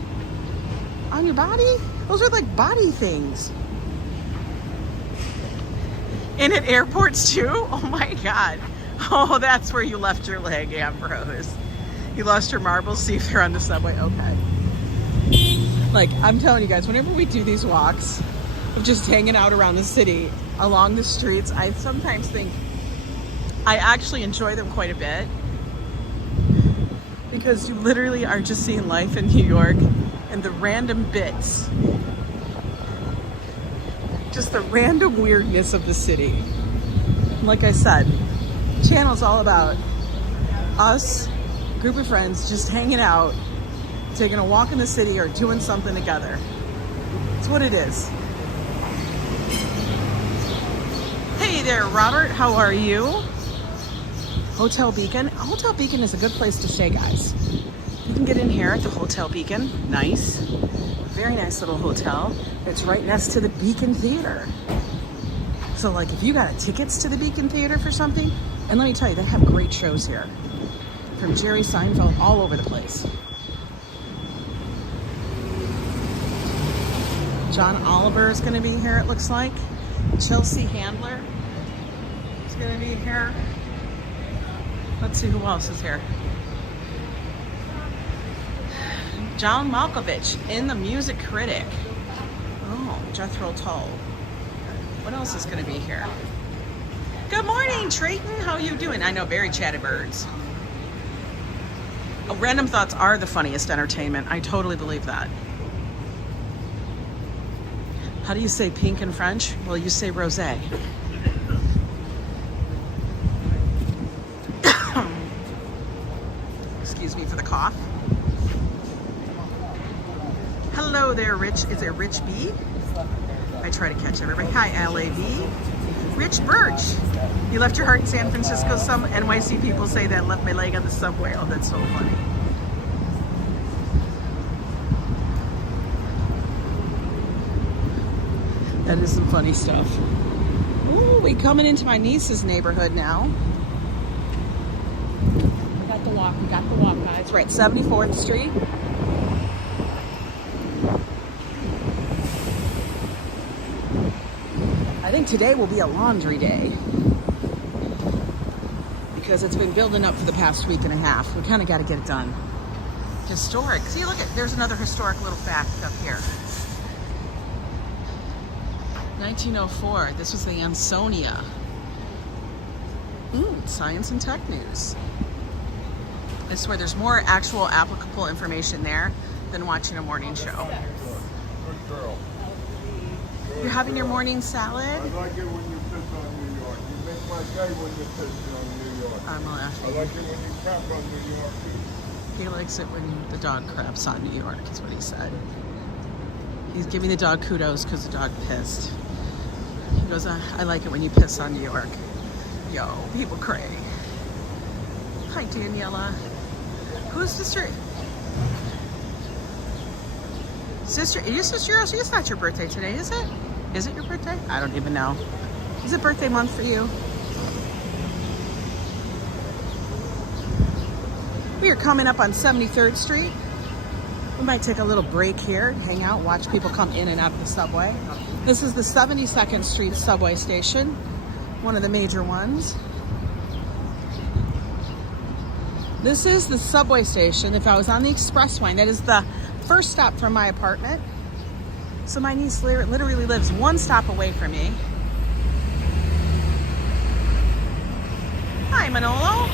On your body? Those are like body things. And at airports too? Oh my God. Oh, that's where you left your leg, Ambrose. You lost your marbles, see if they're on the subway. Okay. Like, I'm telling you guys, whenever we do these walks of just hanging out around the city, along the streets, I sometimes think I actually enjoy them quite a bit, because you literally are just seeing life in New York and the random bits, just the random weirdness of the city. Like I said, the channel's all about us, a group of friends, just hanging out, taking a walk in the city or doing something together. It's what it is. Hey there, Robert, how are you? Hotel Beacon. Hotel Beacon is a good place to stay, guys. You can get in here at the Hotel Beacon. Nice. Very nice little hotel. It's right next to the Beacon Theater. So like if you got tickets to the Beacon Theater for something, and let me tell you, they have great shows here. From Jerry Seinfeld all over the place. John Oliver is gonna be here, it looks like. Chelsea Handler is gonna be here. Let's see who else is here. John Malkovich in The Music Critic. Oh, Jethro Tull. What else is going to be here? Good morning, Trayton. How you doing? I know, very chatty birds. Oh, random thoughts are the funniest entertainment. I totally believe that. How do you say pink in French? Well, you say rosé. Excuse me for the cough. Hello there, Rich. Is it Rich B? I try to catch everybody. Hi, LAV. Rich Birch. You left your heart in San Francisco. Some NYC people say that. Left my leg on the subway. Oh, that's so funny. That is some funny stuff. Ooh, we coming into my niece's neighborhood now. We got the walk, guys. We're at 74th Street. I think today will be a laundry day because it's been building up for the past week and a half. We kind of got to get it done. Historic. See, look at, there's another historic little fact up here. 1904, this was the Ansonia. Science and tech news. I swear there's more actual applicable information there than watching a morning show. Good girl. You're having your morning salad? I like it when you piss on New York. You make my day when you piss on New York. I'm laughing. I like it when you crap on New York too. He likes it when the dog craps on New York, is what he said. He's giving the dog kudos because the dog pissed. He goes, I like it when you piss on New York. Yo, people cray. Hi, Daniela. Who's sister? Sister, your sister, it's not your birthday today, is it? Is it your birthday? I don't even know. Is it birthday month for you? We are coming up on 73rd Street. We might take a little break here, hang out, watch people come in and out of the subway. This is the 72nd Street subway station, one of the major ones. This is the subway station. If I was on the expressway, that is the first stop from my apartment. So my niece literally lives one stop away from me. Hi, Manolo.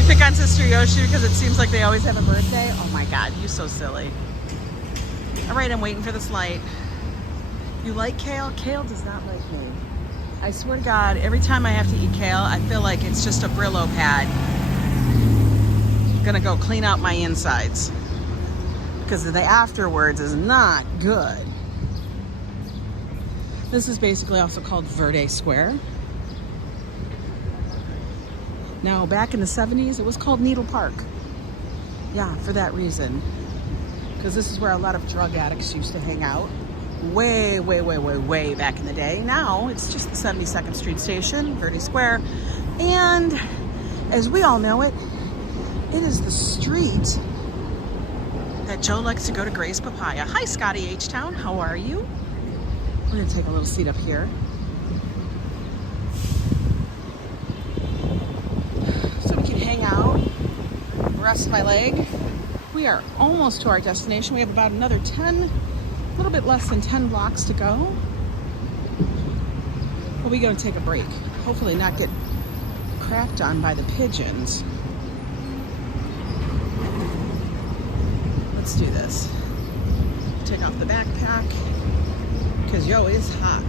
You pick on Sister Yoshi because it seems like they always have a birthday? Oh my God, you're so silly. All right, I'm waiting for this light. You like kale? Kale does not like me. I swear to God, every time I have to eat kale, I feel like it's just a Brillo pad. I'm gonna go clean out my insides because the afterwards is not good. This is basically also called Verde Square. Now, back in the 70s, it was called Needle Park. Yeah, for that reason. Because this is where a lot of drug addicts used to hang out. Way back in the day. Now, it's just the 72nd Street station, Verde Square. And as we all know it, it is the street that Joe likes to go to Gray's Papaya. Hi, Scotty H-Town. How are you? We're going to take a little seat up here. So we can hang out, rest my leg. We are almost to our destination. We have about another a little bit less than 10 blocks to go. But we're going to take a break. Hopefully not get crapped on by the pigeons. Let's do this. Take off the backpack because yo, it's hot.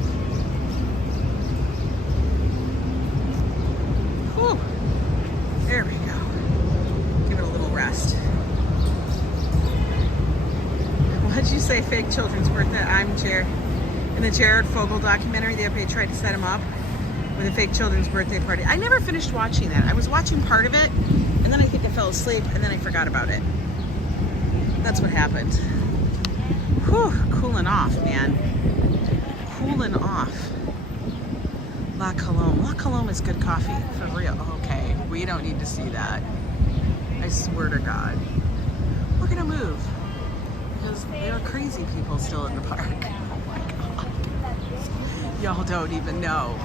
Whew. There we go. Give it a little rest. What'd you say, fake children's birthday? I'm Jared. In the Jared Fogle documentary, they tried to set him up. with a fake children's birthday party. I never finished watching that. I was watching part of it, and then I think I fell asleep, and then I forgot about it. That's what happened. Whew, cooling off, man. Cooling off. La Colombe. La Colombe is good coffee, for real. Okay, we don't need to see that. I swear to God. We're gonna move, because there are crazy people still in the park. Oh my God. Y'all don't even know.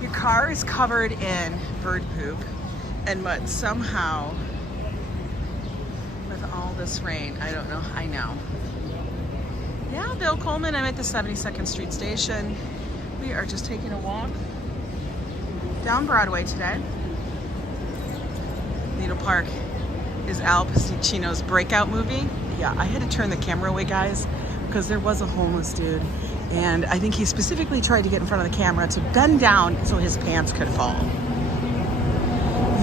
Your car is covered in bird poop and mud somehow with all this rain. I don't know. I know. Yeah, Bill Coleman, I'm at the 72nd Street Station. We are just taking a walk down Broadway today. Needle Park is Al Pacino's breakout movie. Yeah, I had to turn the camera away, guys, because there was a homeless dude. And I think he specifically tried to get in front of the camera to bend down so his pants could fall.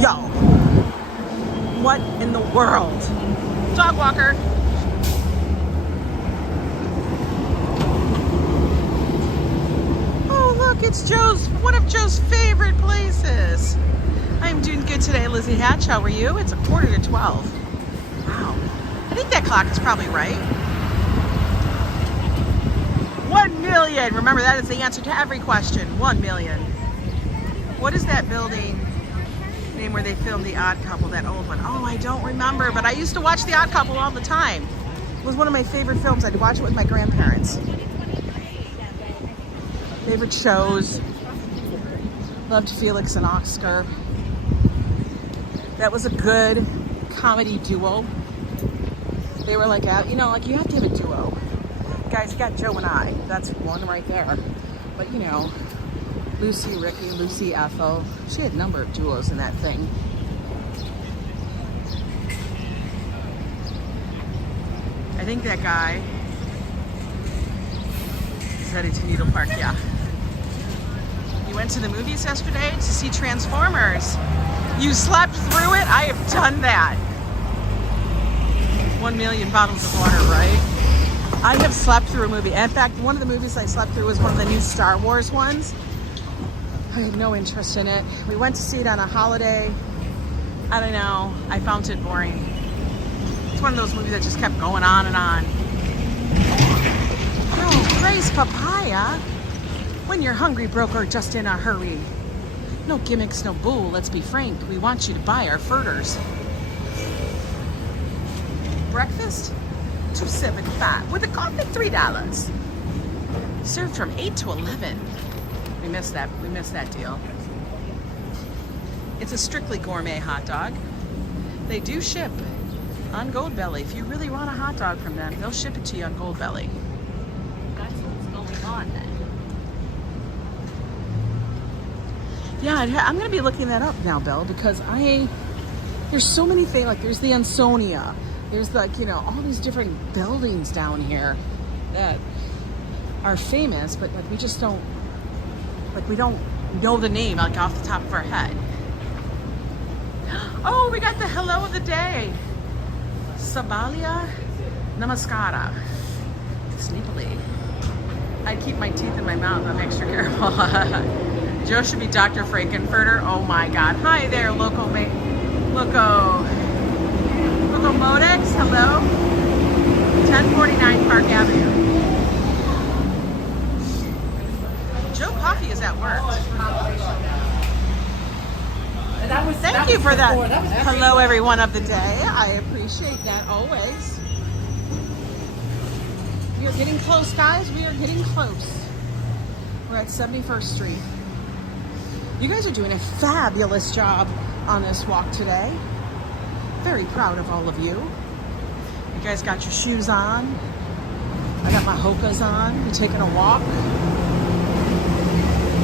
Yo, what in the world? Dog walker. Oh, look, it's one of Joe's favorite places. I'm doing good today, Lizzie Hatch. How are you? It's 11:45. Wow. I think that clock is probably right. 1 million. Remember, that is the answer to every question. 1 million. What is that building name where they filmed The Odd Couple, that old one? Oh, I don't remember, but I used to watch The Odd Couple all the time. It was one of my favorite films. I'd watch it with my grandparents. Favorite shows. Loved Felix and Oscar. That was a good comedy duo. They were like, you know, like you have to have a duo. Guys, you got Joe and I. That's one right there. But you know, Lucy, Ricky, Lucy, Ethel. She had a number of duos in that thing. I think that guy is headed to Needle Park, yeah. You went to the movies yesterday to see Transformers. You slept through it? I have done that. 1 million bottles of water, right? I have slept through a movie. In fact, one of the movies I slept through was one of the new Star Wars ones. I had no interest in it. We went to see it on a holiday. I don't know. I found it boring. It's one of those movies that just kept going on and on. Oh, praise papaya. When you're hungry, broke, or just in a hurry. No gimmicks, no bull. Let's be frank. We want you to buy our furters. Breakfast? $2.75 with a coffee $3. Served from 8 to 11. We missed that deal. It's a strictly gourmet hot dog. They do ship on Goldbelly. If you really want a hot dog from them, they'll ship it to you on Goldbelly. That's what's going on then. Yeah, I'm gonna be looking that up now, Bill, because there's so many things. Like there's the Ansonia. There's like, you know, all these different buildings down here that are famous, but like we just don't, like we don't know the name like off the top of our head. Oh, we got the hello of the day. Sabalia Namaskara. It's Nepali. I keep my teeth in my mouth. I'm extra careful. Joe should be Dr. Frankenfurter. Oh my God. Hi there, Locomotics, hello. 1049 Park Avenue. Joe Coffee is at work. Thank you for that. Hello, everyone of the day. I appreciate that always. We are getting close, guys. We are getting close. We're at 71st Street. You guys are doing a fabulous job on this walk today. Very proud of all of you. You guys got your shoes on. I got my Hokas on. We're taking a walk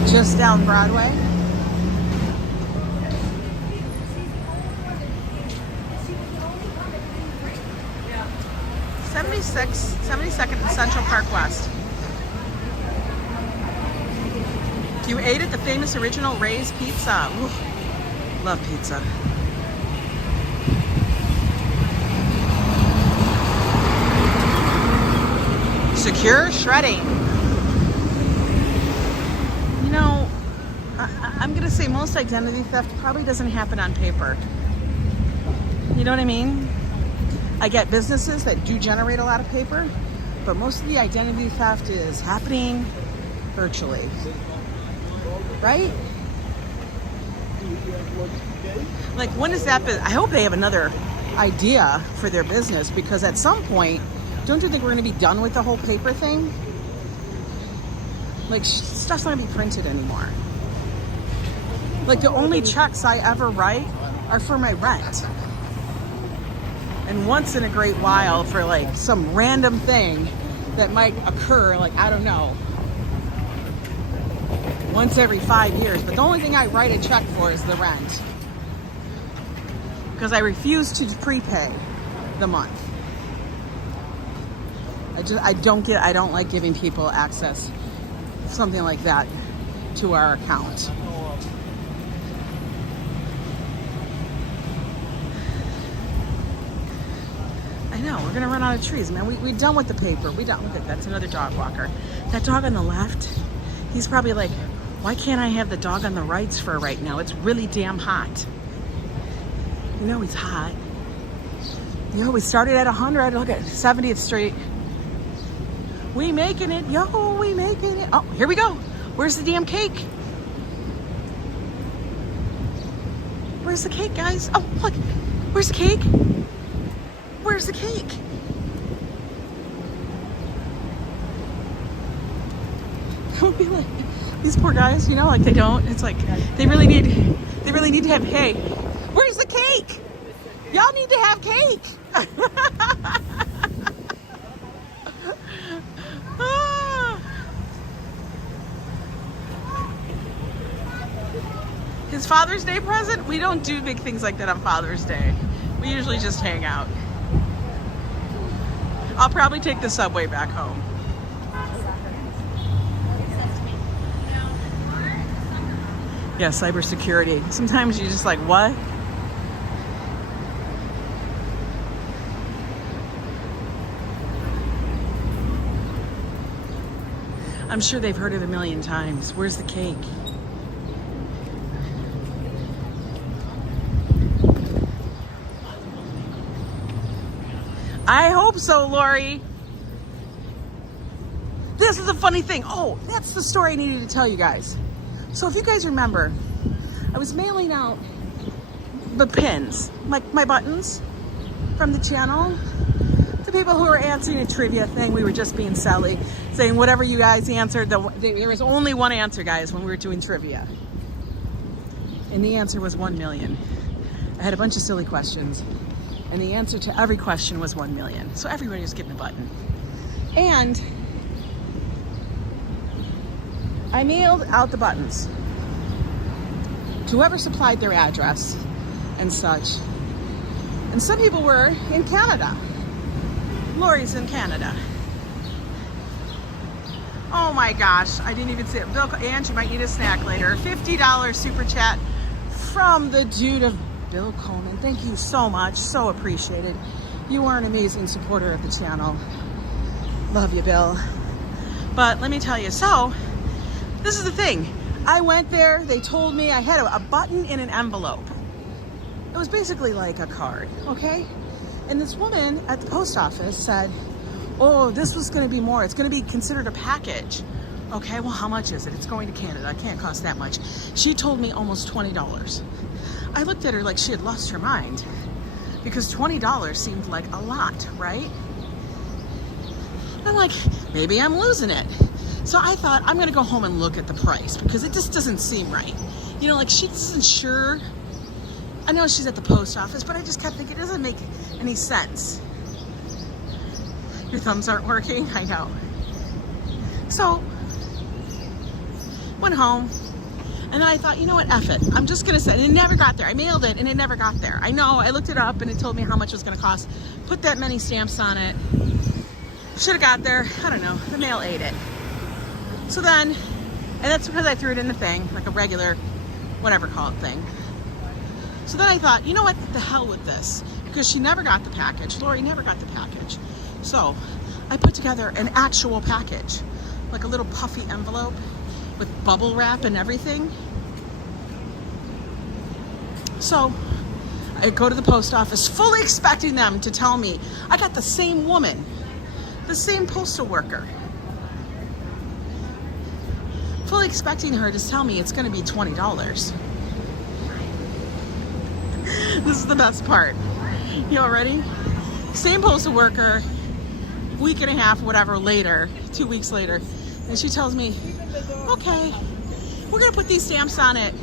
just down Broadway. Yeah. 72nd and Central Park West. You ate at the famous original Ray's Pizza. Ooh, love pizza. Secure shredding. You know, to say most identity theft probably doesn't happen on paper. You know what I mean? I get businesses that do generate a lot of paper, but most of the identity theft is happening virtually. Right? Like, when is that? I hope they have another idea for their business, because at some point, don't you think we're going to be done with the whole paper thing? Like, stuff's not going to be printed anymore. Like, the only checks I ever write are for my rent. And once in a great while for like some random thing that might occur, like, I don't know, once every 5 years. But the only thing I write a check for is the rent, because I refuse to prepay the month. I don't like giving people access, something like that, to our account. I know, we're gonna run out of trees, man. We're done with the paper. We done with it. That's another dog walker. That dog on the left, he's probably like, why can't I have the dog on the right's for right now? It's really damn hot. You know he's hot. You know, we started at 100. Look at 70th Street. We making it, yo, we making it. Oh, here we go. Where's the damn cake? Where's the cake, guys? Oh, look, where's the cake? Where's the cake? Don't be like these poor guys, you know, like they don't. It's like they really need to have. Hey, where's the cake? Y'all need to have cake. His Father's Day present? We don't do big things like that on Father's Day. We usually just hang out. I'll probably take the subway back home. Yeah, cybersecurity. Sometimes you're just like, what? I'm sure they've heard it a million times. Where's the cake? I hope so, Lori. This is a funny thing. Oh, that's the story I needed to tell you guys. So if you guys remember, I was mailing out the pins, like my buttons from the channel, to people who were answering a trivia thing. We were just being silly, saying whatever you guys answered. There was only one answer, guys, when we were doing trivia. And the answer was 1 million. I had a bunch of silly questions. And the answer to every question was 1 million. So everybody was getting a button. And I mailed out the buttons to whoever supplied their address and such. And some people were in Canada. Lori's in Canada. Oh my gosh, I didn't even see it. Bill, and you might need a snack later. $50 super chat from the dude of Bill Coleman. Thank you so much. So appreciated. You are an amazing supporter of the channel. Love you, Bill. But let me tell you, so this is the thing. I went there, they told me I had a button in an envelope. It was basically like a card, okay? And this woman at the post office said, oh, this was gonna be more. It's gonna be considered a package. Okay, well, how much is it? It's going to Canada. It can't cost that much. She told me almost $20. I looked at her like she had lost her mind, because $20 seemed like a lot, right? I'm like, maybe I'm losing it. So I thought, I'm gonna go home and look at the price, because it just doesn't seem right. You know, like she isn't sure. I know she's at the post office, but I just kept thinking, it doesn't make any sense. Your thumbs aren't working? I know. So, went home. And then I thought, you know what, F it. I'm just gonna say, and it never got there. I mailed it and it never got there. I know, I looked it up and it told me how much it was gonna cost. Put that many stamps on it. Should have got there. I don't know, the mail ate it. So then, and that's because I threw it in the thing, like a regular, whatever call it thing. So then I thought, you know what, the hell with this. Because she never got the package. Lori never got the package. So I put together an actual package, like a little puffy envelope with bubble wrap and everything. So I go to the post office fully expecting them to tell me I got the same woman, the same postal worker. Fully expecting her to tell me it's going to be $20. This is the best part. Y'all ready? Same postal worker, week and a half, whatever, later, 2 weeks later. And she tells me, okay, we're going to put these stamps on it,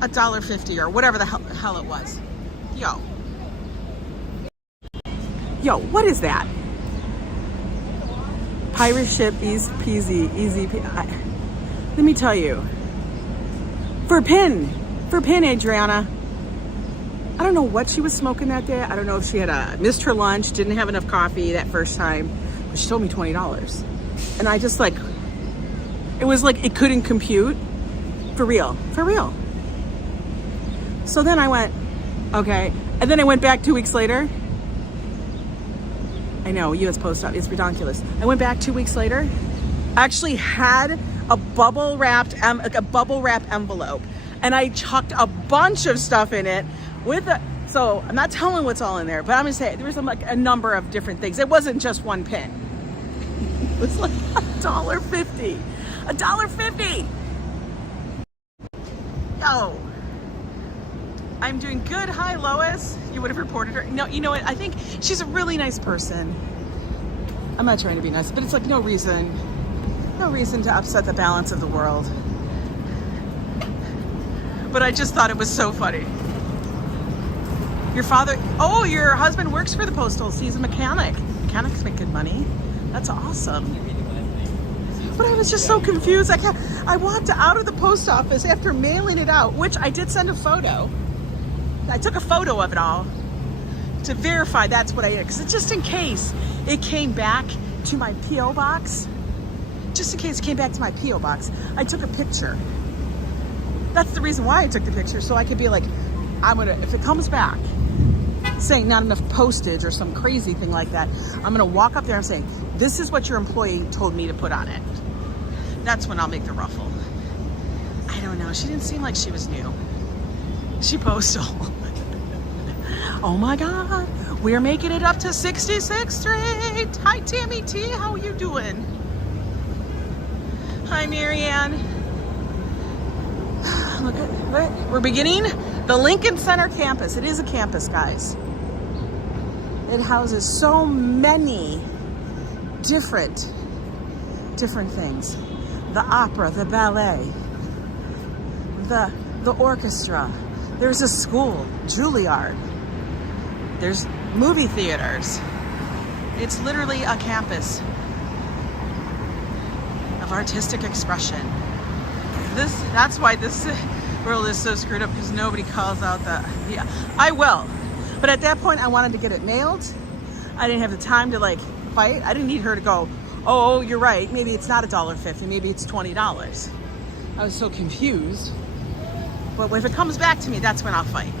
$1.50 or whatever the hell it was. Yo, what is that? Pirate ship, easy peasy. Let me tell you. For a pin, Adriana. I don't know what she was smoking that day. I don't know if she had missed her lunch, didn't have enough coffee that first time, but she told me $20. And I just it was like it couldn't compute. For real. So then I went, okay. And then I went back 2 weeks later. I know, U.S. Post Office, it's ridiculous. I went back 2 weeks later. I actually had a bubble wrap envelope, and I chucked a bunch of stuff in it so I'm not telling what's all in there, but I'm gonna say there was a number of different things. It wasn't just one pin. It was like $1.50. $1.50. Yo. I'm doing good. Hi, Lois. You would have reported her. No, you know what? I think she's a really nice person. I'm not trying to be nice, but it's no reason to upset the balance of the world. But I just thought it was so funny. Your husband works for the Postals. He's a mechanic. Mechanics make good money. That's awesome. But I was just so confused. I walked out of the post office after mailing it out, which I did send a photo. I took a photo of it all to verify that's what I did. Because just in case it came back to my P.O. box, I took a picture. That's the reason why I took the picture, so I could be like, if it comes back saying not enough postage or some crazy thing like that, I'm gonna walk up there and say, this is what your employee told me to put on it. That's when I'll make the ruffle. I don't know, she didn't seem like she was new. She postal. Oh my God, we're making it up to 66th Street. Hi, Tammy T, how are you doing? Hi, Marianne. Look at, we're beginning the Lincoln Center campus. It is a campus, guys. It houses so many different things. The opera, the ballet, the orchestra. There's a school, Juilliard. There's movie theaters. It's literally a campus of artistic expression. That's why this world is so screwed up, because nobody calls out I will. But at that point, I wanted to get it mailed. I didn't have the time to fight. I didn't need her to go, oh, you're right. Maybe it's not $1.50. Maybe it's $20. I was so confused. But if it comes back to me, that's when I'll fight.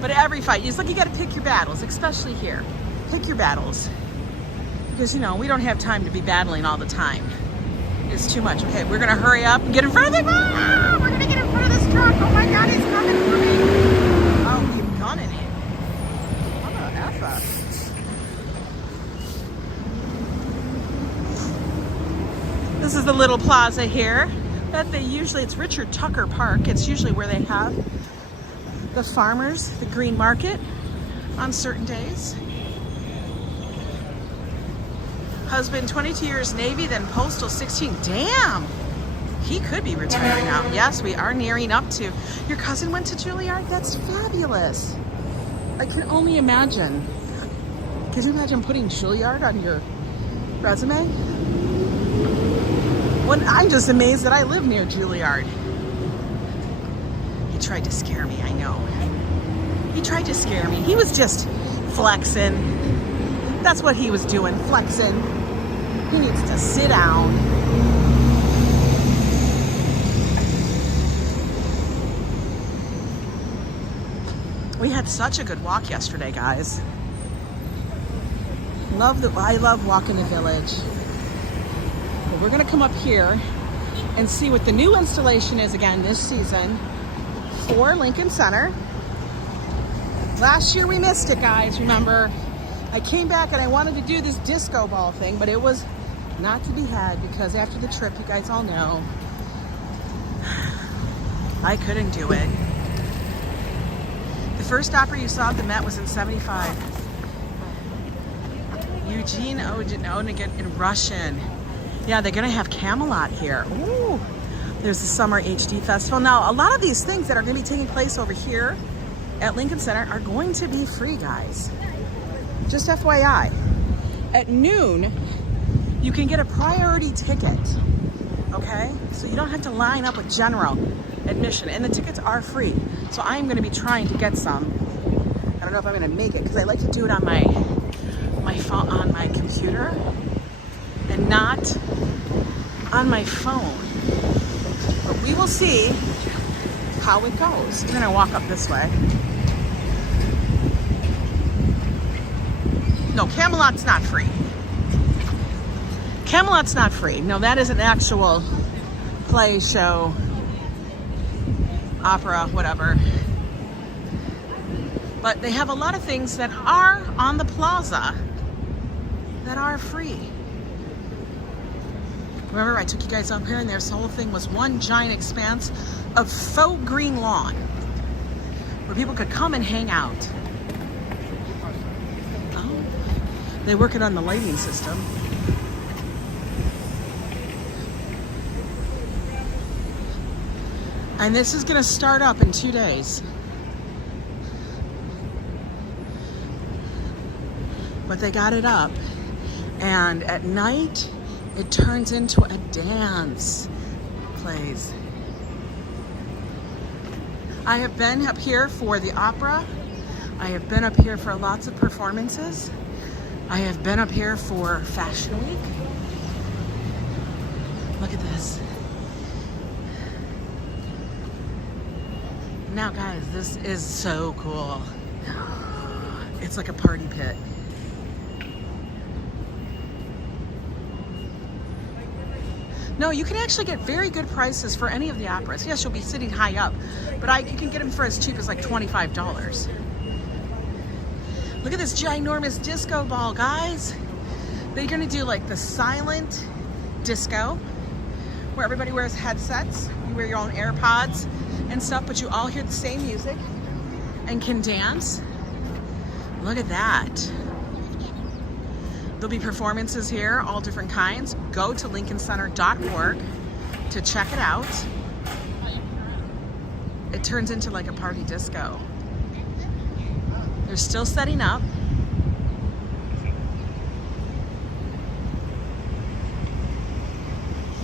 But every fight, you got to pick your battles, especially here. Pick your battles. Because, we don't have time to be battling all the time. It's too much. Okay, we're going to hurry up and get in front of the car. We're going to get in front of this truck. Oh my God, he's coming for me. Oh, you're gunning it. I'm going to F up. This is the little plaza here that it's Richard Tucker Park. It's usually where they have the farmers, the green market on certain days. Husband, 22 years Navy, then Postal, 16. Damn! He could be retiring now. Yes, we are nearing up to. Your cousin went to Juilliard? That's fabulous. I can only imagine. Could you imagine putting Juilliard on your resume? I'm just amazed that I live near Juilliard. He tried to scare me, I know. He tried to scare me. He was just flexing. That's what he was doing, flexing. He needs to sit down. We had such a good walk yesterday, guys. I love walking the village. But we're gonna come up here and see what the new installation is again this season. for Lincoln Center. Last year we missed it, guys, remember? I came back and I wanted to do this disco ball thing, but it was not to be had because after the trip, you guys all know, I couldn't do it. The first opera you saw at the Met was in '75. Eugene Onegin in Russian. Yeah, they're gonna have Camelot here. Ooh, there's the Summer HD Festival. Now, a lot of these things that are gonna be taking place over here at Lincoln Center are going to be free, guys. Just FYI. At noon, you can get a priority ticket, okay? So you don't have to line up with general admission, and the tickets are free. So I'm gonna be trying to get some. I don't know if I'm gonna make it because I like to do it on my phone, on my computer, and not on my phone. But we will see how it goes. I'm gonna walk up this way. No, Camelot's not free. Camelot's not free. No, that is an actual play, show, opera, whatever. But they have a lot of things that are on the plaza that are free. Remember, I took you guys up here and this whole thing was one giant expanse of faux green lawn where people could come and hang out. Oh, they're working on the lighting system. And this is gonna start up in 2 days. But they got it up, and at night it turns into a dance plays. I have been up here for the opera. I have been up here for lots of performances. I have been up here for Fashion Week. Look at this. Now guys, this is so cool. It's like a party pit. No, you can actually get very good prices for any of the operas. Yes, you'll be sitting high up, but you can get them for as cheap as like $25. Look at this ginormous disco ball, guys. They're gonna do like the silent disco, where everybody wears headsets. You wear your own AirPods and stuff, but you all hear the same music and can dance. Look at that. There'll be performances here, all different kinds. Go to lincolncenter.org to check it out. It turns into like a party disco. They're still setting up.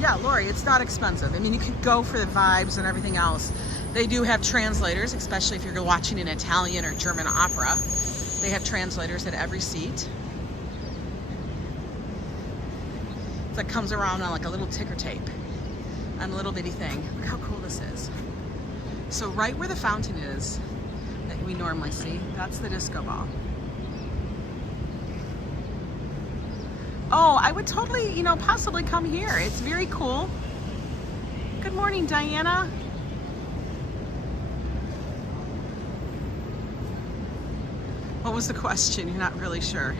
Yeah, Lori, it's not expensive. I mean, you could go for the vibes and everything else. They do have translators, especially if you're watching an Italian or German opera. They have translators at every seat. That comes around on like a little ticker tape on a little bitty thing. Look how cool this is. So right where the fountain is that we normally see, that's the disco ball. Oh, I would totally, you know, possibly come here. It's very cool. Good morning, Diana. What was the question? You're not really sure.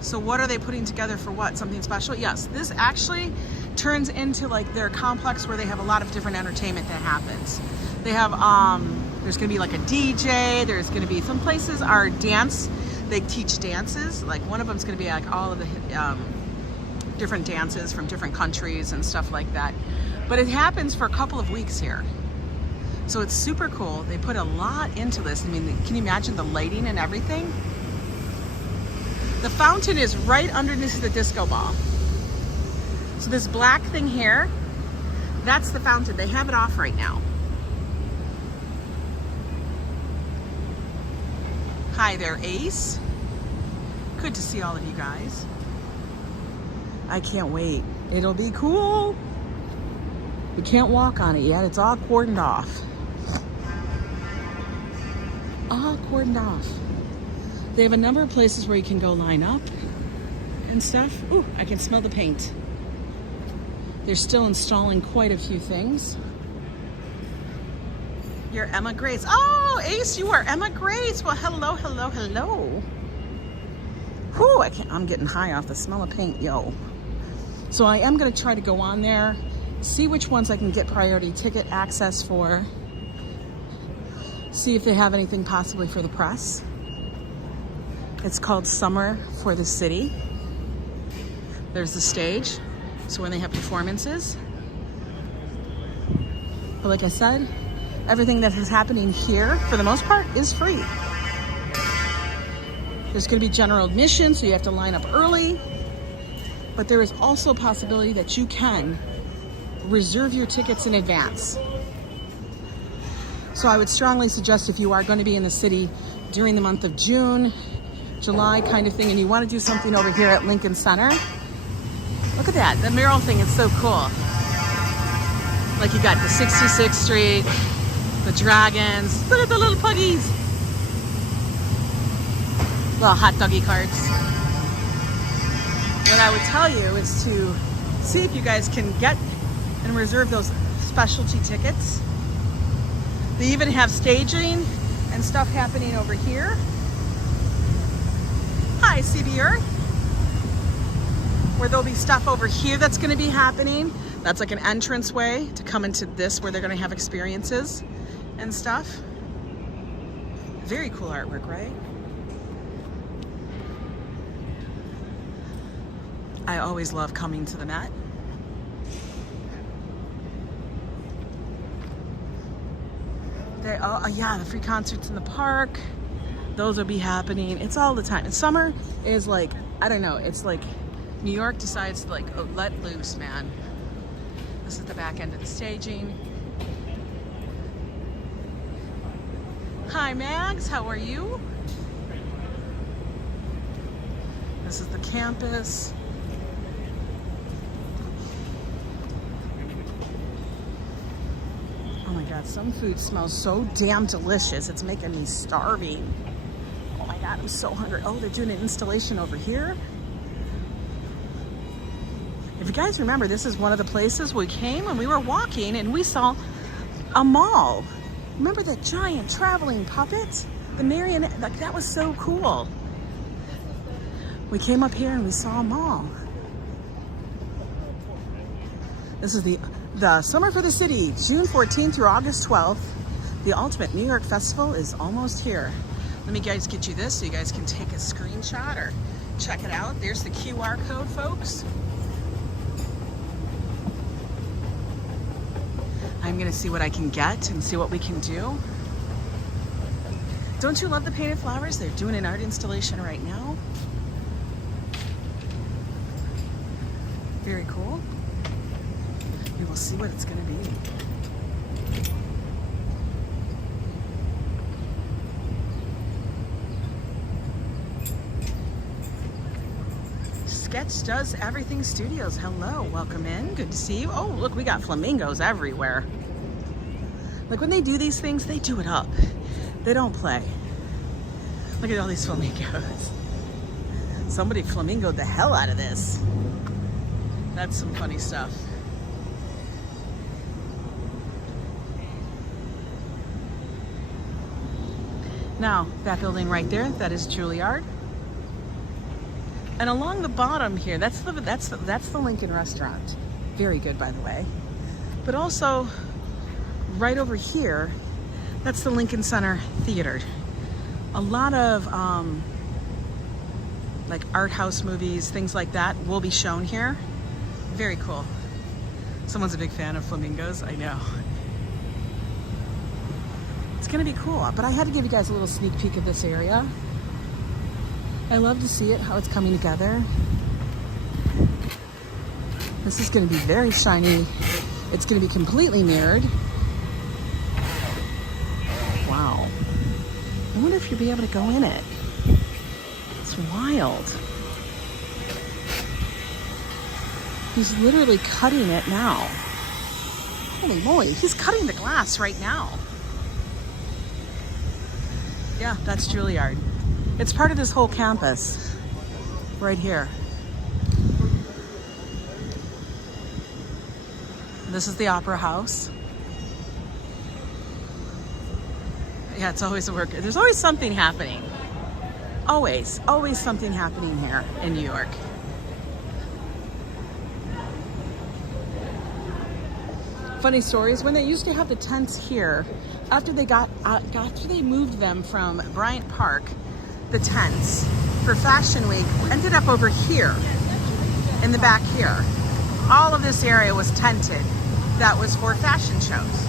So what are they putting together for what? Something special? Yes, this actually turns into like their complex where they have a lot of different entertainment that happens. They have, there's gonna be like a DJ, there's gonna be, some places are dance, they teach dances. Like one of them's gonna be like all of the different dances from different countries and stuff like that. But it happens for a couple of weeks here. So it's super cool. They put a lot into this. I mean, can you imagine the lighting and everything? The fountain is right underneath the disco ball. So this black thing here, that's the fountain. They have it off right now. Hi there, Ace. Good to see all of you guys. I can't wait. It'll be cool. You can't walk on it yet. It's all cordoned off. All cordoned off. They have a number of places where you can go line up and stuff. Ooh, I can smell the paint. They're still installing quite a few things. You're Emma Grace. Oh, Ace, you are Emma Grace. Well, hello, hello, hello. Whew, I'm getting high off the smell of paint, yo. So I am gonna try to go on there, see which ones I can get priority ticket access for, see if they have anything possibly for the press. It's called Summer for the City. There's the stage, so when they have performances. But like I said, everything that is happening here, for the most part, is free. There's gonna be general admission, so you have to line up early. But there is also a possibility that you can reserve your tickets in advance. So I would strongly suggest, if you are going to be in the city during the month of June, July kind of thing, and you want to do something over here at Lincoln Center. Look at that, the mural thing is so cool. Like you got the 66th Street, the dragons, look at the little puggies. Little hot doggy carts. What I would tell you is to see if you guys can get and reserve those specialty tickets. They even have staging and stuff happening over here. Hi, CB Earth. Where there'll be stuff over here that's going to be happening. That's like an entrance way to come into this, where they're going to have experiences and stuff. Very cool artwork, right? I always love coming to the Met. Yeah, the free concerts in the park. Those will be happening. It's all the time. And summer is like, I don't know, it's like New York decides to like, oh, let loose, man. This is the back end of the staging. Hi, Mags, how are you? This is the campus. Oh my God, some food smells so damn delicious. It's making me starving. Oh my God, I'm so hungry. Oh, they're doing an installation over here. If you guys remember, this is one of the places we came and we were walking and we saw a mall. Remember that giant traveling puppet? The marionette, like that was so cool. We came up here and we saw a mall. This is the Summer for the City, June 14th through August 12th. The Ultimate New York Festival is almost here. Let me guys get you this so you guys can take a screenshot or check it out. There's the QR code, folks. I'm gonna see what I can get and see what we can do. Don't you love the painted flowers? They're doing an art installation right now. Very cool. We will see what it's gonna be. Sketch Does Everything Studios. Hello, welcome in. Good to see you. Oh, look, we got flamingos everywhere. Like when they do these things, they do it up. They don't play. Look at all these flamingos. Somebody flamingoed the hell out of this. That's some funny stuff. Now, that building right there, that is Juilliard. And along the bottom here, that's the Lincoln restaurant. Very good, by the way. But also, right over here, that's the Lincoln Center Theater. A lot of like art house movies, things like that will be shown here. Very cool. Someone's a big fan of flamingos, I know. It's gonna be cool, but I had to give you guys a little sneak peek of this area. I love to see it, how it's coming together. This is gonna be very shiny. It's gonna be completely mirrored. Wow. I wonder if you'll be able to go in it. It's wild. He's literally cutting it now. Holy moly, he's cutting the glass right now. Yeah, that's Juilliard. It's part of this whole campus, right here. This is the Opera House. Yeah, it's always a work. There's always something happening. Always something happening here in New York. Funny stories, when they used to have the tents here, after they moved them from Bryant Park, the tents for Fashion Week ended up over here, in the back here. All of this area was tented. That was for fashion shows.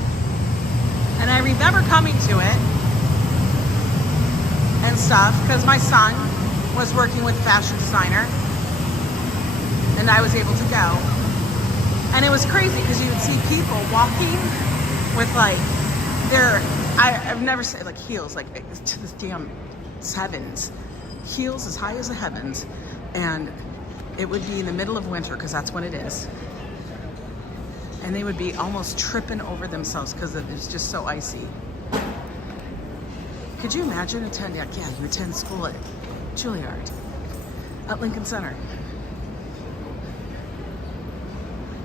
And I remember coming to it and stuff, because my son was working with a fashion designer, and I was able to go. And it was crazy because you would see people walking with like I've never said like heels, like to the damn heavens, heels as high as the heavens, and it would be in the middle of winter because that's when it is. And they would be almost tripping over themselves because it was just so icy. Could you imagine attending? Yeah, you attend school at Juilliard, at Lincoln Center.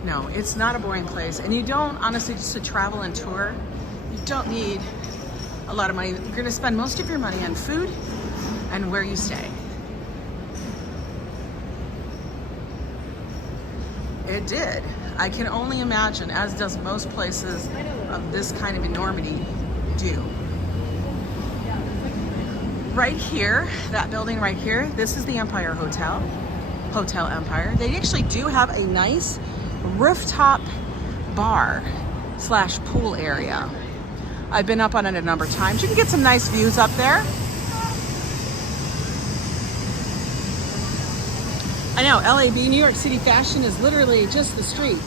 No, it's not a boring place. And you don't, honestly, just to travel and tour, you don't need a lot of money. You're gonna spend most of your money on food and where you stay. It did. I can only imagine, as does most places of this kind of enormity do. Right here, that building right here, this is the Empire Hotel, Hotel Empire. They actually do have a nice rooftop bar / pool area. I've been up on it a number of times. You can get some nice views up there. I know, LAB, New York City fashion is literally just the street.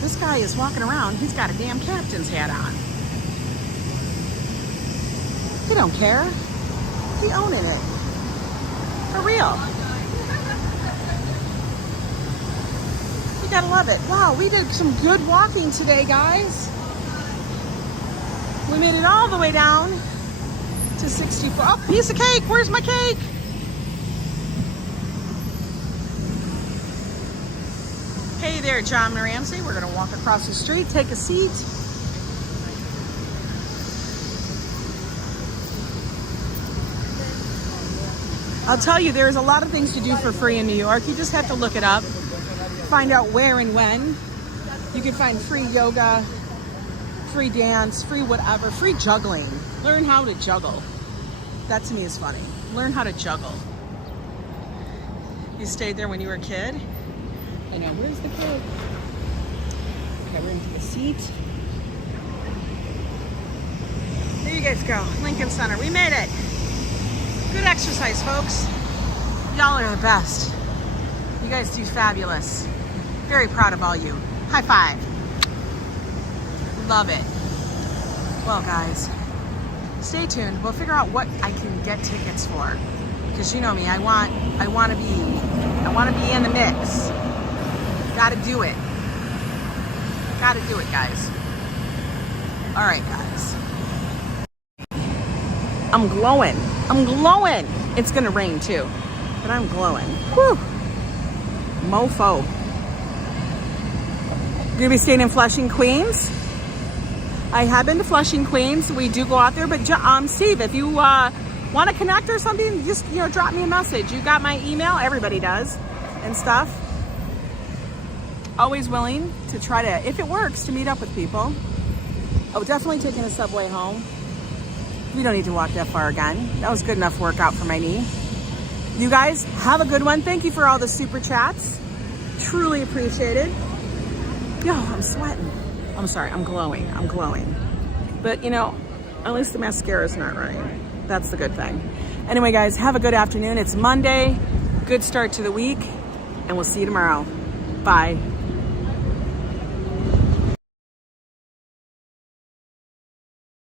This guy is walking around, he's got a damn captain's hat on. He don't care. He owning it. For real. You gotta love it. Wow, we did some good walking today, guys. We made it all the way down to 64. Oh, piece of cake. Where's my cake? Hey there, John Ramsey. We're gonna walk across the street, take a seat. I'll tell you, there's a lot of things to do for free in New York. You just have to look it up, find out where and when. You can find free yoga, free dance, free whatever, free juggling. Learn how to juggle. That to me is funny. Learn how to juggle. You stayed there when you were a kid? I know, where's the kid? Okay, we're gonna take a seat. There you guys go, Lincoln Center, we made it. Good exercise, folks. Y'all are the best. You guys do fabulous. Very proud of all you. High five. Love it. Well, guys, stay tuned. We'll figure out what I can get tickets for. Because you know me, I want to be in the mix. Gotta do it. Gotta do it, guys. All right, guys. I'm glowing. I'm glowing. It's gonna rain too, but I'm glowing. Whew. Mofo. You're gonna be staying in Flushing, Queens. I have been to Flushing, Queens. We do go out there, but Steve, if you want to connect or something, just drop me a message. You got my email. Everybody does, and stuff. Always willing to try to, if it works, to meet up with people. Oh, definitely taking a subway home. We don't need to walk that far again. That was good enough workout for my knee. You guys have a good one. Thank you for all the super chats. Truly appreciated. Yo, I'm sweating. I'm sorry, I'm glowing. I'm glowing. But at least the mascara's not running. That's the good thing. Anyway, guys, have a good afternoon. It's Monday. Good start to the week. And we'll see you tomorrow. Bye.